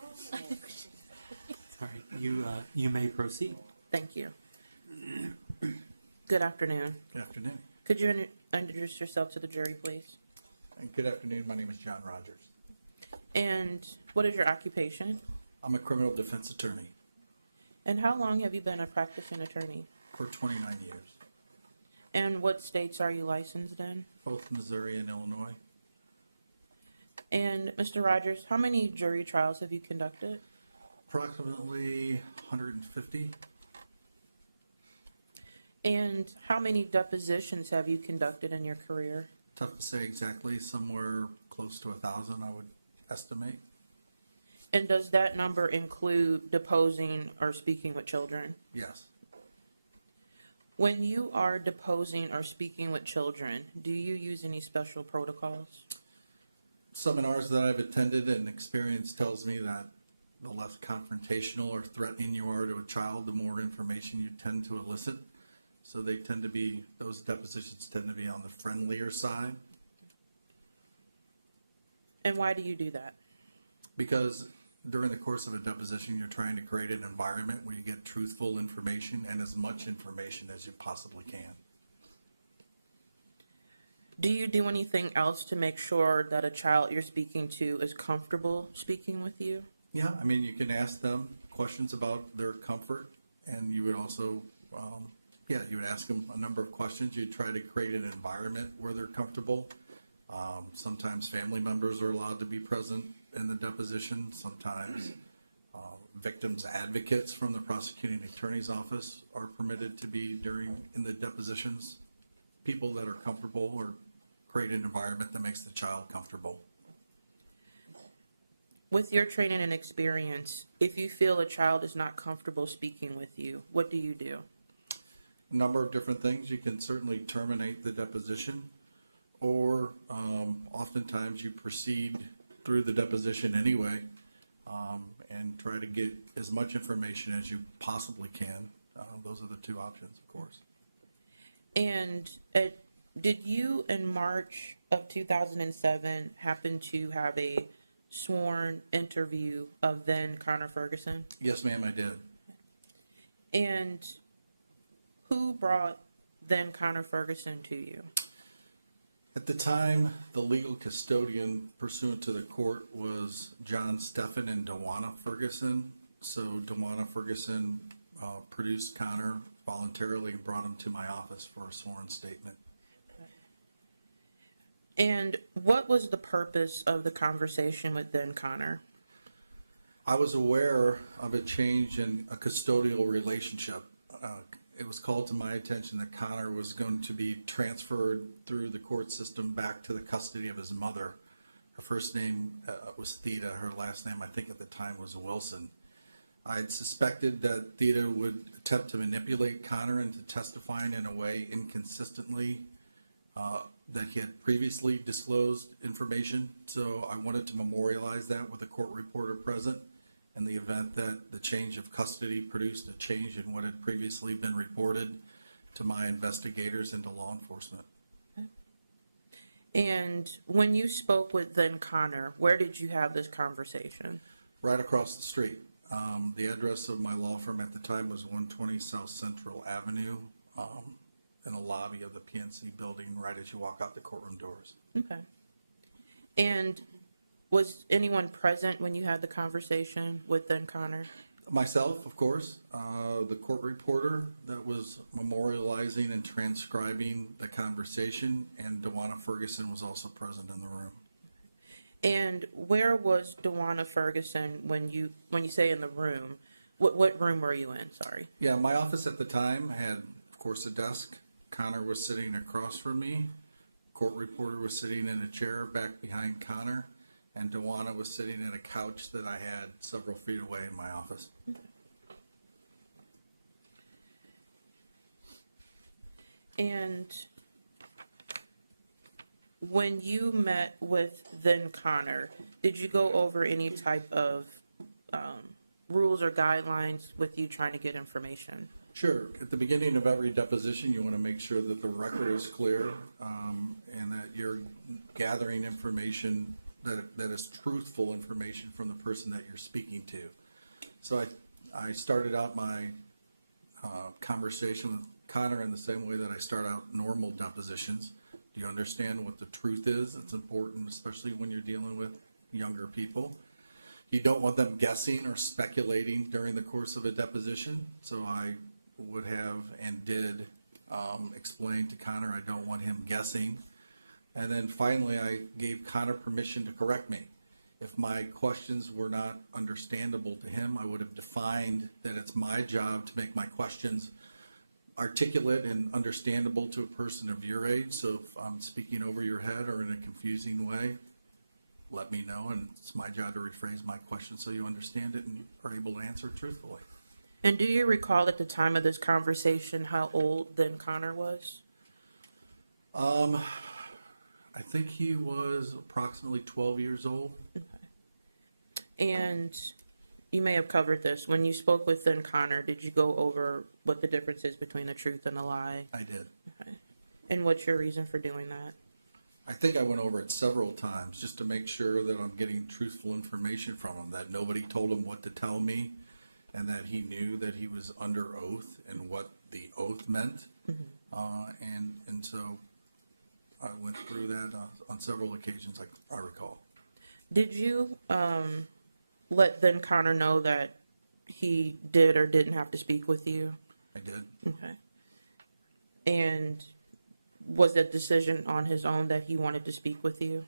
Sorry, you may proceed. Thank you. Good afternoon. Good afternoon. Could you introduce yourself to the jury, please? Good afternoon. My name is John Rogers. And what is your occupation? I'm a criminal defense attorney And how long have you been a practicing attorney? for 29 years, And what states are you licensed in? both Missouri and Illinois. And Mr. Rogers, how many jury trials have you conducted? Approximately 150. And how many depositions have you conducted in your career? Tough to say exactly. Somewhere close to 1,000, I would estimate. And does that number include deposing or speaking with children? Yes. When you are deposing or speaking with children, do you use any special protocols? Seminars that I've attended and experience tells me that the less confrontational or threatening you are to a child, the more information you tend to elicit. So they tend to be, those depositions tend to be on the friendlier side. And why do you do that? Because during the course of a deposition, you're trying to create an environment where you get truthful information and as much information as you possibly can. Do you do anything else to make sure that a child you're speaking to is comfortable speaking with you? Yeah, I mean, you can ask them questions about their comfort, and you would also, you would ask them a number of questions. You try to create an environment where they're comfortable. Sometimes family members are allowed to be present in the deposition. Sometimes victims' advocates from the prosecuting attorney's office are permitted to be in the depositions. People that are comfortable or create an environment that makes the child comfortable. With your training and experience, if you feel a child is not comfortable speaking with you, what do you do? A number of different things. You can certainly terminate the deposition, or oftentimes you proceed through the deposition anyway and try to get as much information as you possibly can. Those are the two options, of course. And did you, in March of 2007, happen to have a sworn interview of then Connor Ferguson? Yes, ma'am, I did. And who brought then Connor Ferguson to you? At the time, the legal custodian pursuant to the court was John Steffen and Dawan Ferguson. So Dawan Ferguson produced Connor voluntarily and brought him to my office for a sworn statement. And what was the purpose of the conversation with then Connor? I was aware of a change in a custodial relationship. It was called to my attention that Connor was going to be transferred through the court system back to the custody of his mother. Her first name was Theda. Her last name, I think at the time, was Wilson. I had suspected that Theda would attempt to manipulate Connor into testifying in a way inconsistently that he had previously disclosed information. So I wanted to memorialize that with a court reporter present in the event that the change of custody produced a change in what had previously been reported to my investigators and to law enforcement. And when you spoke with then Connor, where did you have this conversation? Right across the street. The address of my law firm at the time was 120 South Central Avenue, in the lobby of the PNC building, right as you walk out the courtroom doors. Okay. And was anyone present when you had the conversation with then Connor? Myself, of course, the court reporter that was memorializing and transcribing the conversation, and Dawan Ferguson was also present in the room. And where was Dawan Ferguson when you say in the room? What room were you in? Sorry. Yeah, my office at the time had, of course, a desk. Connor was sitting across from me. Court reporter was sitting in a chair back behind Connor, and Dawana was sitting in a couch that I had several feet away in my office. And when you met with then Connor, did you go over any type of rules or guidelines with you trying to get information? Sure. At the beginning of every deposition, you want to make sure that the record is clear, and that you're gathering information that is truthful information from the person that you're speaking to. So I started out my conversation with Connor in the same way that I start out normal depositions. Do you understand what the truth is? It's important, especially when you're dealing with younger people. You don't want them guessing or speculating during the course of a deposition. So I would have and did explain to Connor I don't want him guessing. And then finally I gave Connor permission to correct me. If my questions were not understandable to him, I would have defined that it's my job to make my questions articulate and understandable to a person of your age. So if I'm speaking over your head or in a confusing way, let me know, and it's my job to rephrase my question so you understand it and are able to answer it truthfully. And do you recall at the time of this conversation how old then Connor was? I think he was approximately 12 years old. And you may have covered this. When you spoke with then Connor, did you go over what the difference is between the truth and the lie? I did. Okay. And what's your reason for doing that? I think I went over it several times just to make sure that I'm getting truthful information from him, that nobody told him what to tell me, and that he knew that he was under oath and what the oath meant. And so I went through that on several occasions, I recall. Did you let then Connor know that he did or didn't have to speak with you? I did. Okay. And was that decision on his own that he wanted to speak with you?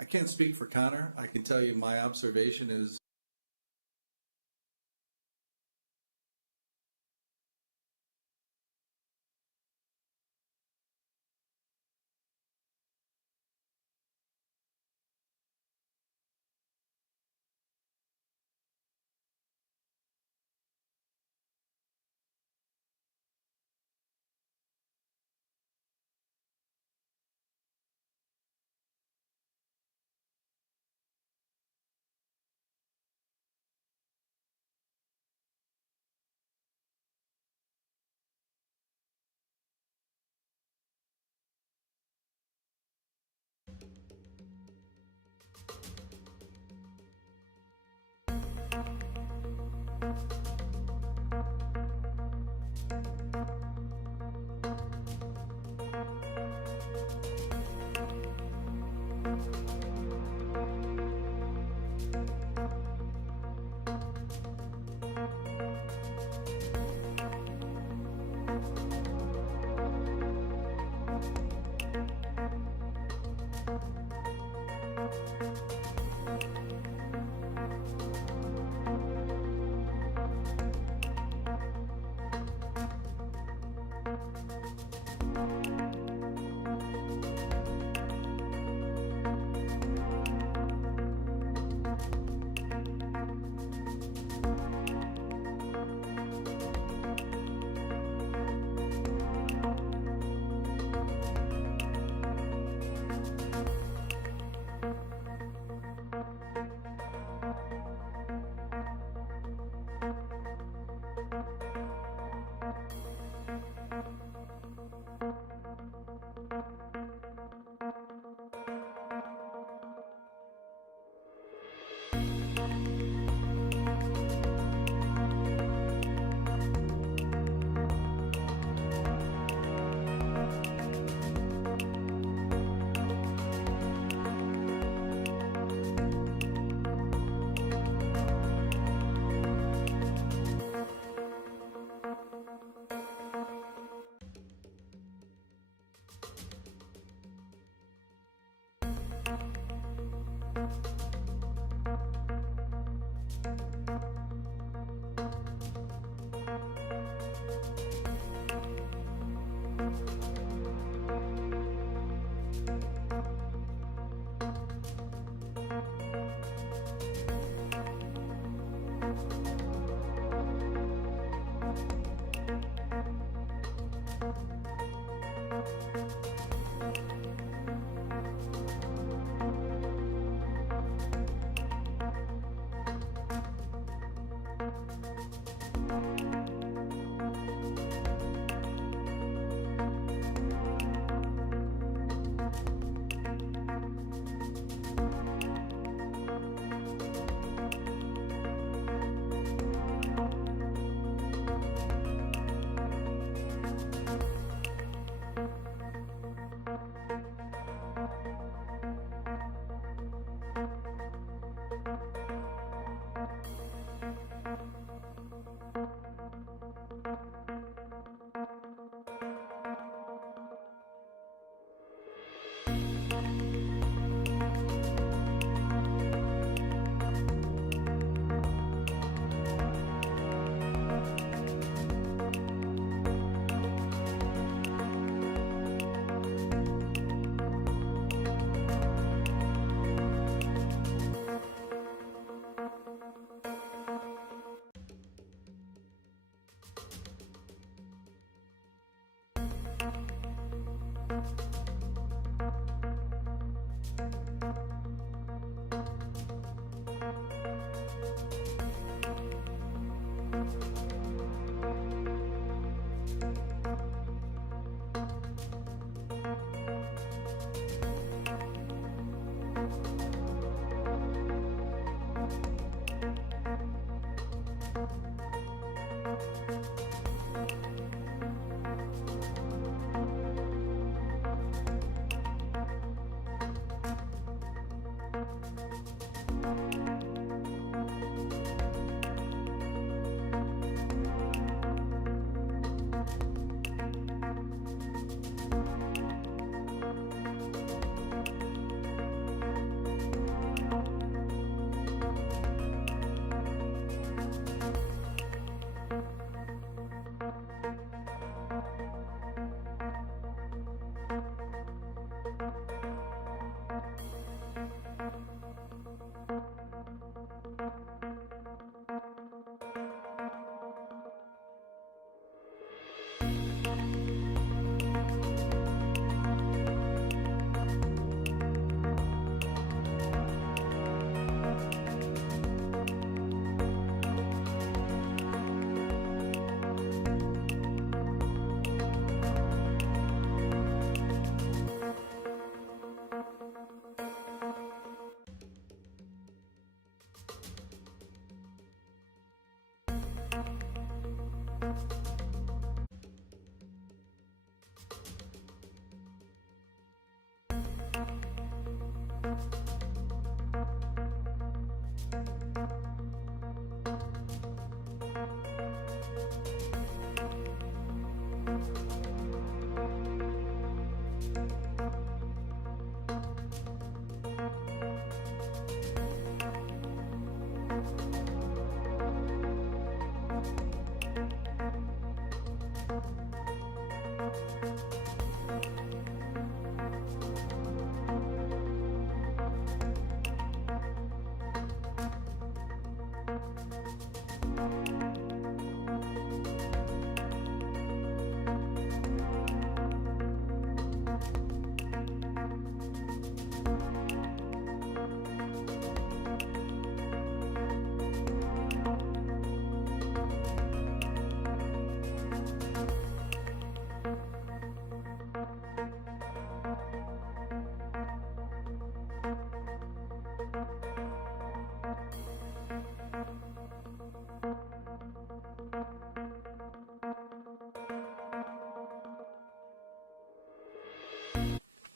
I can't speak for Connor. I can tell you my observation is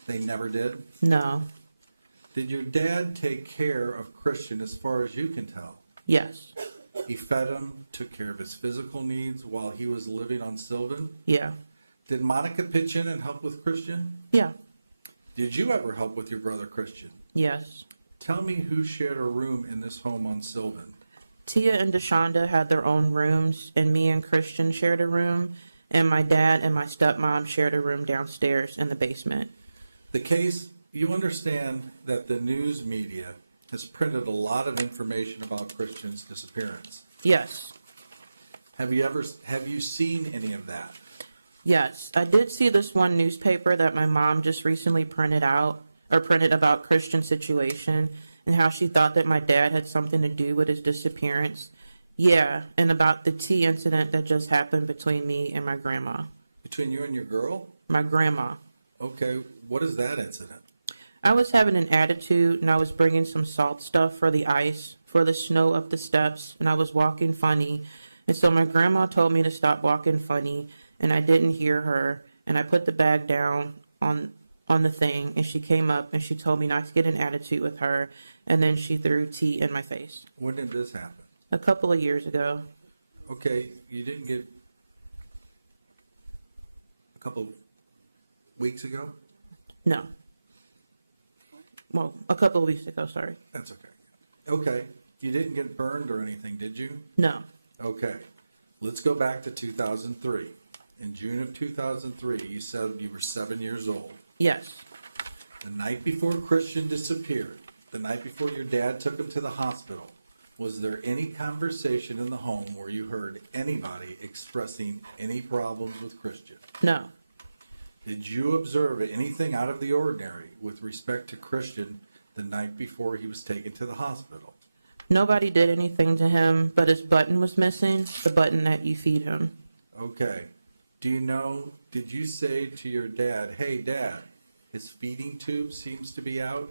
They never did? No. Did your dad take care of Christian as far as you can tell? Yes. He fed him, took care of his physical needs while he was living on Sylvan? Yeah. Did Monica pitch in and help with Christian? Yeah. Did you ever help with your brother Christian? Yes. Tell me who shared a room in this home on Sylvan. Tia and Deshonda had their own rooms, and me and Christian shared a room, and my dad and my stepmom shared a room downstairs in the basement. The case, you understand that the news media has printed a lot of information about Christian's disappearance. Yes. Have you seen any of that? Yes, I did see this one newspaper that my mom just recently printed about Christian's situation and how she thought that my dad had something to do with his disappearance. Yeah, and about the tea incident that just happened between me and my grandma. Between you and your girl? My grandma. Okay, what is that incident? I was having an attitude, and I was bringing some salt stuff for the ice, for the snow up the steps, and I was walking funny. And so my grandma told me to stop walking funny, and I didn't hear her, and I put the bag down on the thing, and she came up, and she told me not to get an attitude with her, and then she threw tea in my face. When did this happen? A couple of years ago. Okay, you didn't get a couple of weeks ago? No. Well, a couple of weeks ago, sorry. That's okay. Okay, you didn't get burned or anything, did you? No. Okay, let's go back to 2003. In June of 2003, you said you were 7 years old. Yes. The night before Christian disappeared, the night before your dad took him to the hospital, was there any conversation in the home where you heard anybody expressing any problems with Christian? No. Did you observe anything out of the ordinary with respect to Christian the night before he was taken to the hospital? Nobody did anything to him, but his button was missing, the button that you feed him. Okay. Do you know, did you say to your dad, hey, Dad, his feeding tube seems to be out?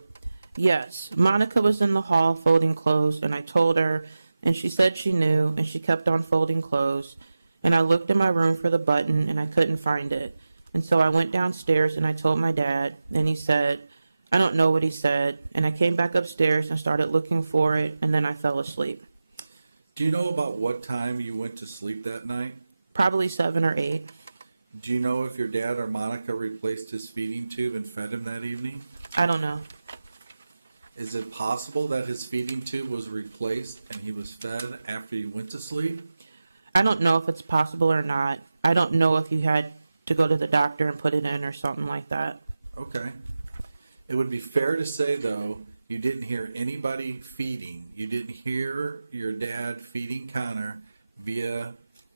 Yes. Monica was in the hall folding clothes, and I told her, and she said she knew, and she kept on folding clothes. And I looked in my room for the button, and I couldn't find it. And so I went downstairs, and I told my dad, and he said, I don't know what he said. And I came back upstairs and started looking for it, and then I fell asleep. Do you know about what time you went to sleep that night? Probably 7 or 8. Do you know if your dad or Monica replaced his feeding tube and fed him that evening? I don't know. Is it possible that his feeding tube was replaced and he was fed after you went to sleep? I don't know if it's possible or not. I don't know if you had to go to the doctor and put it in or something like that. Okay. It would be fair to say, though, you didn't hear anybody feeding. You didn't hear your dad feeding Connor via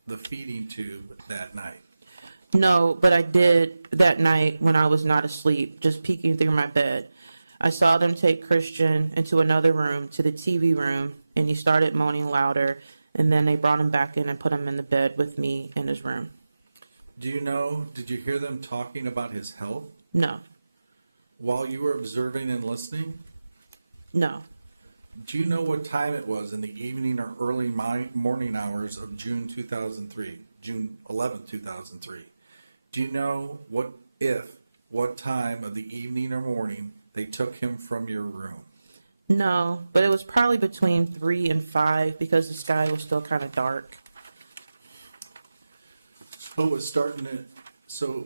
the feeding tube that night. No, but I did that night when I was not asleep, just peeking through my bed. I saw them take Christian into another room, to the TV room, and he started moaning louder, and then they brought him back in and put him in the bed with me in his room. Do you know, did you hear them talking about his health No. while you were observing and listening? No. Do you know what time it was in the evening or early morning hours of June 2003, June 11, 2003? Do you know what time of the evening or morning they took him from your room? No, but it was probably between 3 and 5 because the sky was still kind of dark. So it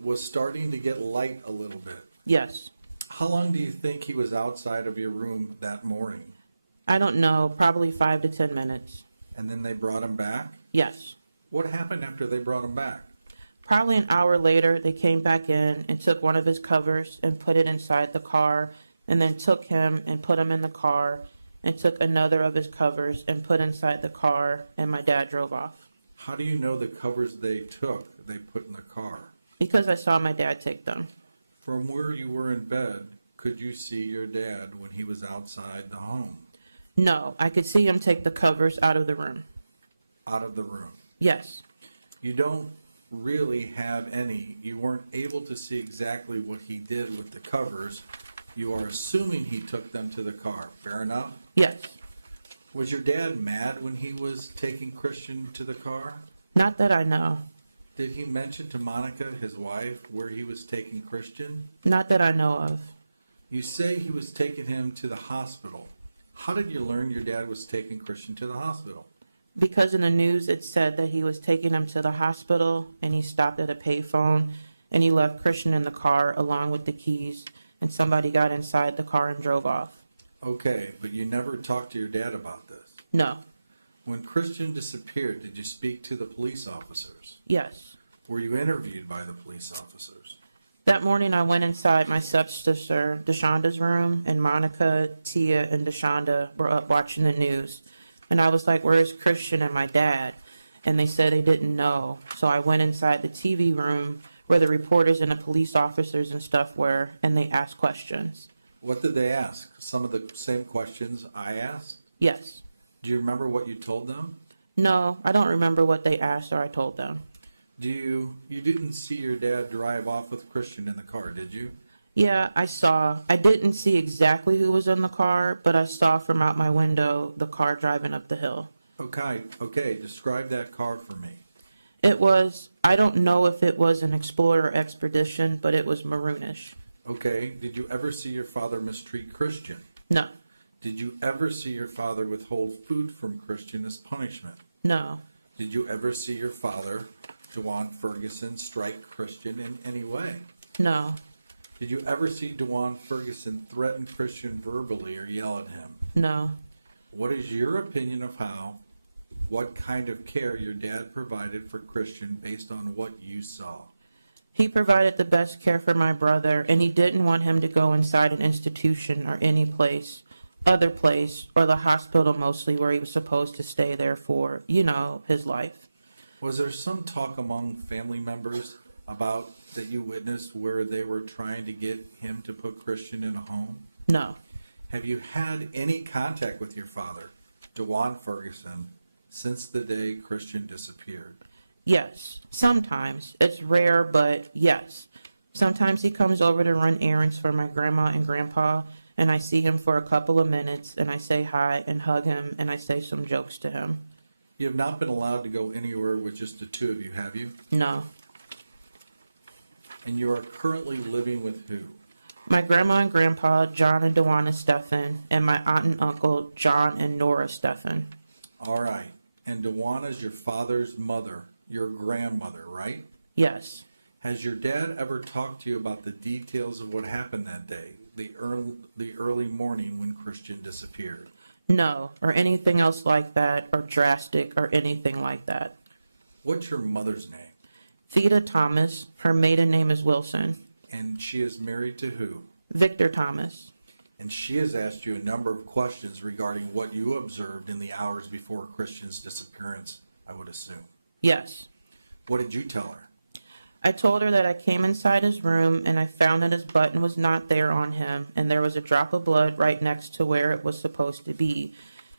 was starting to get light a little bit. Yes. How long do you think he was outside of your room that morning? I don't know, probably 5 to 10 minutes. And then they brought him back? Yes. What happened after they brought him back? Probably an hour later, they came back in and took one of his covers and put it inside the car, and then took him and put him in the car, and took another of his covers and put inside the car, and my dad drove off. How do you know the covers they took, they put in the car? Because I saw my dad take them. From where you were in bed, could you see your dad when he was outside the home? No, I could see him take the covers out of the room. Out of the room? Yes. You don't really have any. You weren't able to see exactly what he did with the covers. You are assuming he took them to the car. Fair enough? Yes. Was your dad mad when he was taking Christian to the car? Not that I know. Did he mention to Monica, his wife, where he was taking Christian? Not that I know of. You say he was taking him to the hospital. How did you learn your dad was taking Christian to the hospital? Because in the news it said that he was taking him to the hospital, and he stopped at a payphone, and he left Christian in the car along with the keys, and somebody got inside the car and drove off. Okay, but you never talked to your dad about this? No. When Christian disappeared, did you speak to the police officers? Yes. Were you interviewed by the police officers? That morning I went inside my stepsister Deshonda's room, and Monica, Tia, and Deshonda were up watching the news. And I was like, where is Christian and my dad? And they said they didn't know. So I went inside the TV room where the reporters and the police officers and stuff were, and they asked questions. What did they ask? Some of the same questions I asked? Yes. Do you remember what you told them? No, I don't remember what they asked or I told them. You didn't see your dad drive off with Christian in the car, did you? Yeah, I saw. I didn't see exactly who was in the car, but I saw from out my window the car driving up the hill. Okay, describe that car for me. It was, I don't know if it was an Explorer Expedition, but it was maroonish. Okay, did you ever see your father mistreat Christian? No, Did you ever see your father withhold food from Christian as punishment? no, Did you ever see your father, Dawan Ferguson, strike Christian in any way? no, Did you ever see Dawan Ferguson threaten Christian verbally or yell at him? no. What is your opinion of what kind of care your dad provided for Christian based on what you saw? He provided the best care for my brother, and he didn't want him to go inside an institution or any other place, or the hospital mostly, where he was supposed to stay there for, his life. Was there some talk among family members about that you witnessed where they were trying to get him to put Christian in a home? No, Have you had any contact with your father, Dawan Ferguson, since the day Christian disappeared? yes, sometimes. It's rare, but yes. Sometimes he comes over to run errands for my grandma and grandpa, and I see him for a couple of minutes, and I say hi and hug him, and I say some jokes to him. You have not been allowed to go anywhere with just the two of you, have you? No. And you are currently living with who? My grandma and grandpa, John and Dewana Stephan, and my aunt and uncle, John and Nora Stephan. All right. And Dawana's your father's mother, your grandmother, right? Yes. Has your dad ever talked to you about the details of what happened that day, the early morning when Christian disappeared? No, or anything else like that, or drastic, or anything like that. What's your mother's name? Theda Thomas, her maiden name is Wilson. And she is married to who? Victor Thomas. And she has asked you a number of questions regarding what you observed in the hours before Christian's disappearance, I would assume. Yes. What did you tell her? I told her that I came inside his room and I found that his button was not there on him, and there was a drop of blood right next to where it was supposed to be.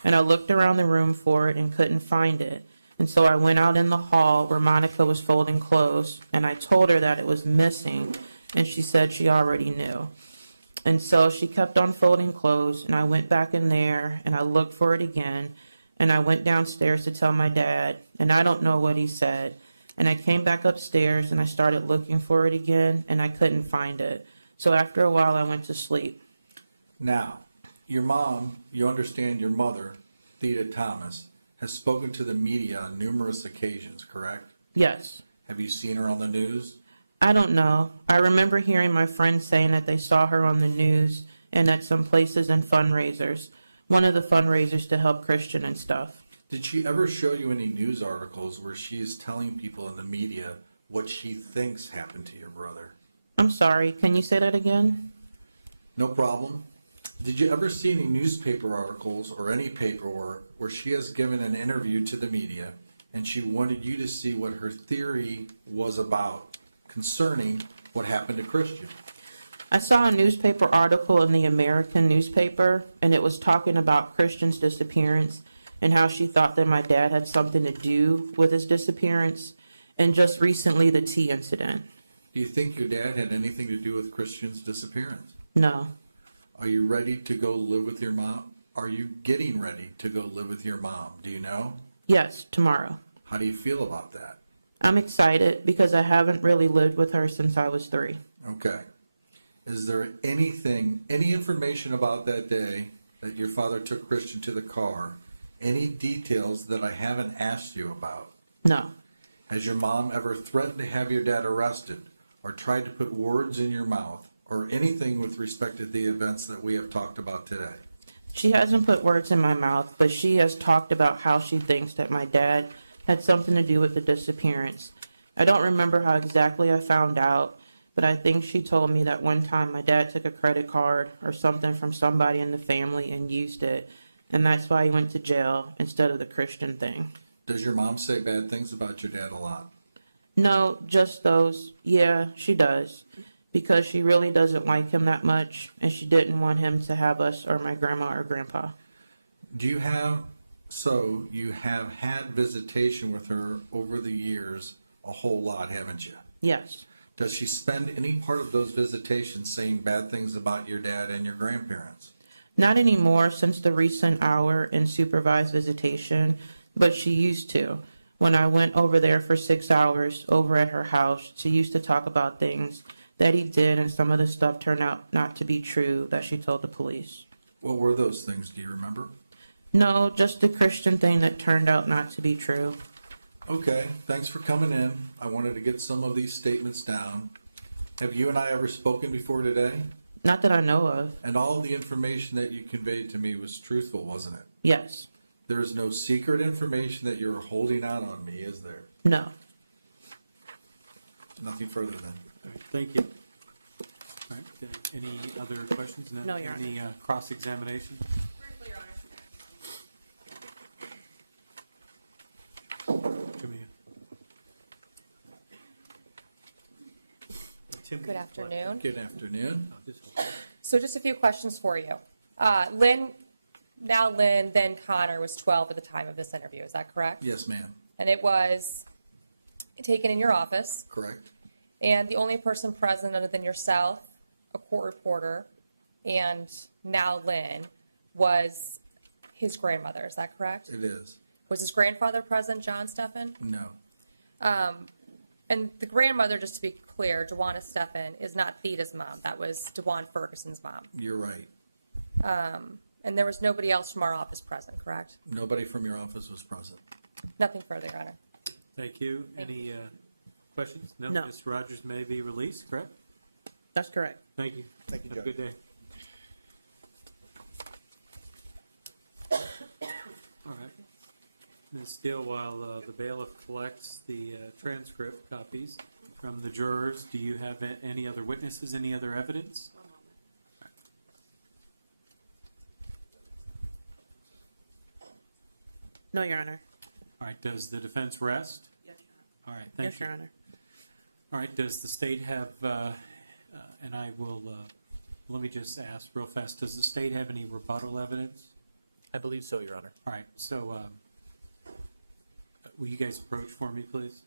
And I looked around the room for it and couldn't find it. And so I went out in the hall where Monica was folding clothes, and I told her that it was missing, and she said she already knew. And so she kept on folding clothes, and I went back in there, and I looked for it again, and I went downstairs to tell my dad, and I don't know what he said. And I came back upstairs, and I started looking for it again, and I couldn't find it. So after a while, I went to sleep. Now, your mom, you understand your mother, Theda Thomas, has spoken to the media on numerous occasions, correct? Yes. Have you seen her on the news? I don't know. I remember hearing my friends saying that they saw her on the news and at some places and fundraisers. One of the fundraisers to help Christian and stuff. Did she ever show you any news articles where she is telling people in the media what she thinks happened to your brother? I'm sorry, can you say that again? No problem. Did you ever see any newspaper articles or any paperwork where she has given an interview to the media and she wanted you to see what her theory was about concerning what happened to Christian? I saw a newspaper article in the American newspaper, and it was talking about Christian's disappearance and how she thought that my dad had something to do with his disappearance, and just recently the tea incident. Do you think your dad had anything to do with Christian's disappearance? No. Are you ready to go live with your mom? Are you getting ready to go live with your mom? Do you know? Yes, tomorrow. How do you feel about that? I'm excited because I haven't really lived with her since I was 3. Okay. Is there any information about that day that your father took Christian to the car, any details that I haven't asked you about? No. Has your mom ever threatened to have your dad arrested or tried to put words in your mouth or anything with respect to the events that we have talked about today? She hasn't put words in my mouth, but she has talked about how she thinks that my dad had something to do with the disappearance. I don't remember how exactly I found out, but I think she told me that one time my dad took a credit card or something from somebody in the family and used it, and that's why he went to jail instead of the Christian thing. Does your mom say bad things about your dad a lot? No, just those. Yeah, she does. Because she really doesn't like him that much, and she didn't want him to have us or my grandma or grandpa. You have had visitation with her over the years a whole lot, haven't you? Yes. Does she spend any part of those visitations saying bad things about your dad and your grandparents? Not anymore since the recent hour in supervised visitation, but she used to. When I went over there for 6 hours over at her house, she used to talk about things that he did, and some of the stuff turned out not to be true that she told the police. What were those things? Do you remember? No, just the Christian thing that turned out not to be true. Okay, thanks for coming in. I wanted to get some of these statements down. Have you and I ever spoken before today? Not that I know of. And all the information that you conveyed to me was truthful, wasn't it? Yes. There is no secret information that you're holding out on me, is there? No. Nothing further then. All right, thank you. All right, any other questions? No, Your Honor. Any cross-examination? Come here. Good afternoon. Good afternoon. So just a few questions for you. Lynn, then Connor was 12 at the time of this interview, is that correct? Yes, ma'am. And it was taken in your office, Correct. and the only person present other than yourself, a court reporter, and now Lynn, was his grandmother, is that correct? It is. Was his grandfather present, John Steffen? No. And the grandmother, just to be clear, Dawana Steffen, is not Theda's mom. That was Dawan Ferguson's mom. You're right. And there was nobody else from our office present, correct? Nobody from your office was present. Nothing further, Your Honor. Thank you. Any questions? No. No. Mr. Rogers may be released, correct? That's correct. Thank you. Thank you, Have a Judge. good day. All right. Ms. Steele, while the bailiff collects the transcript copies from the jurors, do you have any other witnesses, any other evidence? No, Your Honor. All right. Does the defense rest? Yes. All right. Thank Yes, you. Your Honor. All right. Does the state have, and I will, let me just ask real fast, does the state have any rebuttal evidence? I believe so, Your Honor. All right. So will you guys approach for me, please?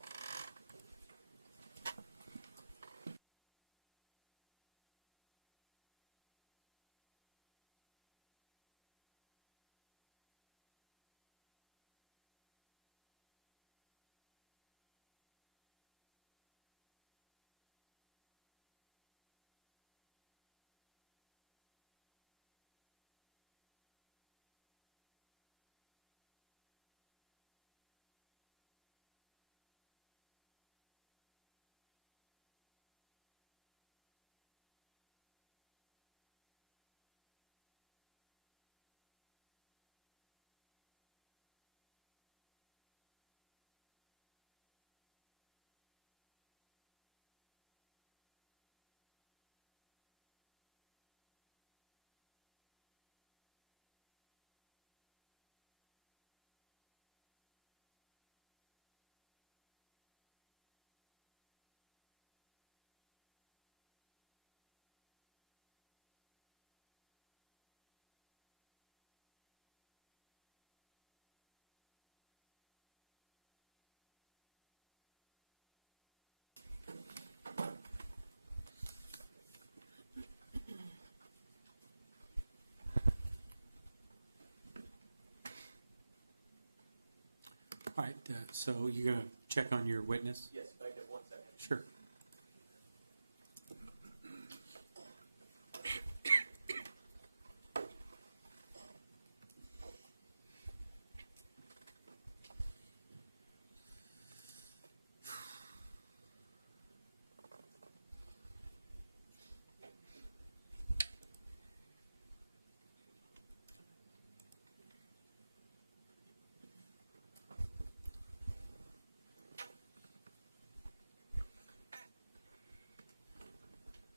All right. So you're going to check on your witness? Yes, I have 1 second. Sure.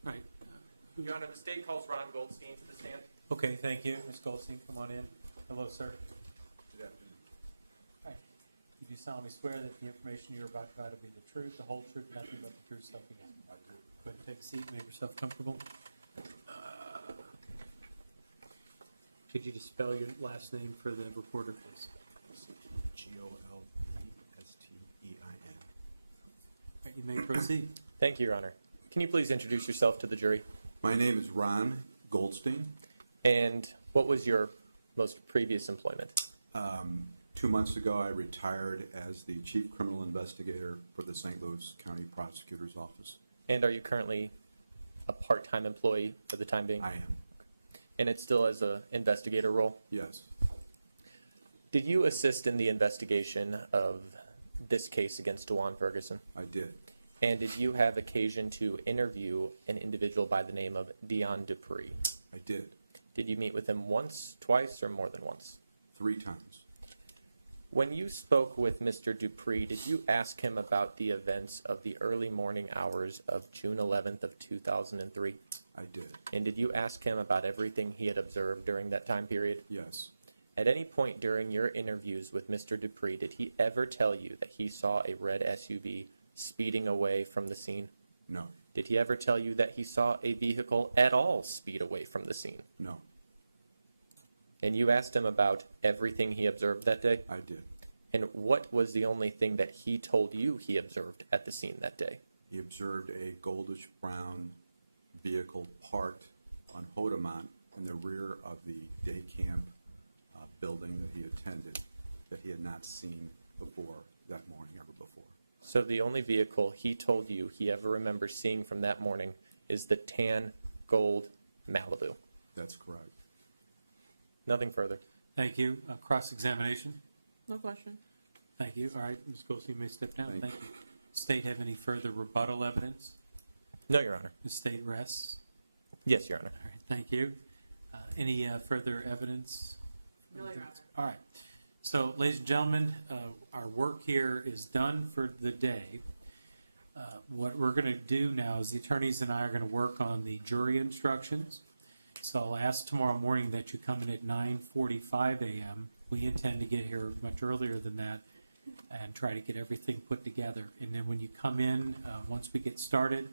Right. Your Honor, the state calls Ron Goldstein to the stand. Okay, thank you. Ms. Goldstein, come on in. Hello, sir. Good afternoon. Hi. If do solemnly swear that the information you're about to provide will be the truth, the whole truth, nothing but the truth, so help you God? Go ahead and take a seat, make yourself comfortable. Could you just spell your last name for the reporter, please? Golstein. You may proceed. Thank you, Your Honor. Can you please introduce yourself to the jury? My name is Ron Goldstein. And what was your most previous employment? 2 months ago, I retired as the chief criminal investigator for the St. Louis County Prosecutor's Office. And are you currently a part-time employee for the time being? I am. And it's still as an investigator role? Yes. Did you assist in the investigation of this case against Dawan Ferguson? I did. And did you have occasion to interview an individual by the name of Dion Dupree? I did. Did you meet with him once, twice, or more than once? 3 times. When you spoke with Mr. Dupree, did you ask him about the events of the early morning hours of June 11th of 2003? I did. And did you ask him about everything he had observed during that time period? Yes. At any point during your interviews with Mr. Dupree, did he ever tell you that he saw a red SUV speeding away from the scene? No. Did he ever tell you that he saw a vehicle at all speed away from the scene? No. And you asked him about everything he observed that day? I did. And what was the only thing that he told you he observed at the scene that day? He observed a goldish brown vehicle parked on Hodemont in the rear of the day camp building that he attended that he had not seen before that morning, ever before. So the only vehicle he told you he ever remembers seeing from that morning is the tan gold Malibu. That's correct. Nothing further. Thank you. Cross-examination? No question. Thank you. All right, Ms. Goldstein, you may step down. Thank Thank you. State have any further rebuttal evidence? No, Your Honor. The state rests. Yes, Your Honor. All right, thank you. Any further evidence? No, Your Honor. All right. So, ladies and gentlemen, our work here is done for the day. What we're going to do now is the attorneys and I are going to work on the jury instructions. So I'll ask tomorrow morning that you come in at 9:45 a.m. We intend to get here much earlier than that and try to get everything put together. And then when you come in, once we get started,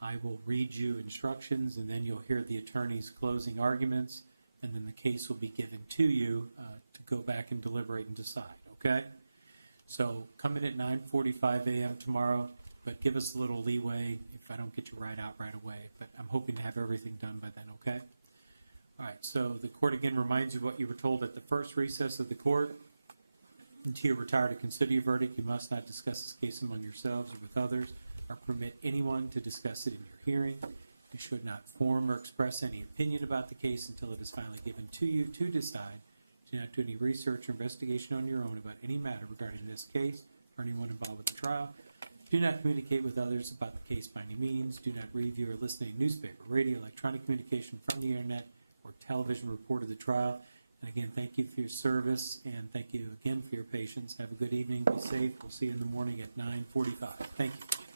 I will read you instructions, and then you'll hear the attorney's closing arguments, and then the case will be given to you to go back and deliberate and decide, okay? So come in at 9:45 a.m. tomorrow, but give us a little leeway if I don't get you right out right away. But I'm hoping to have everything done by then, okay? All right, so the court again reminds you what you were told at the first recess of the court. Until you retire to consider your verdict, you must not discuss this case among yourselves or with others, or permit anyone to discuss it in your hearing. You should not form or express any opinion about the case until it is finally given to you to decide. Do not do any research or investigation on your own about any matter regarding this case or anyone involved with the trial. Do not communicate with others about the case by any means. Do not review or listen to newspaper, radio, electronic communication from the internet, or television report of the trial. And again, thank you for your service, and thank you again for your patience. Have a good evening. Be safe. We'll see you in the morning at 9:45. Thank you.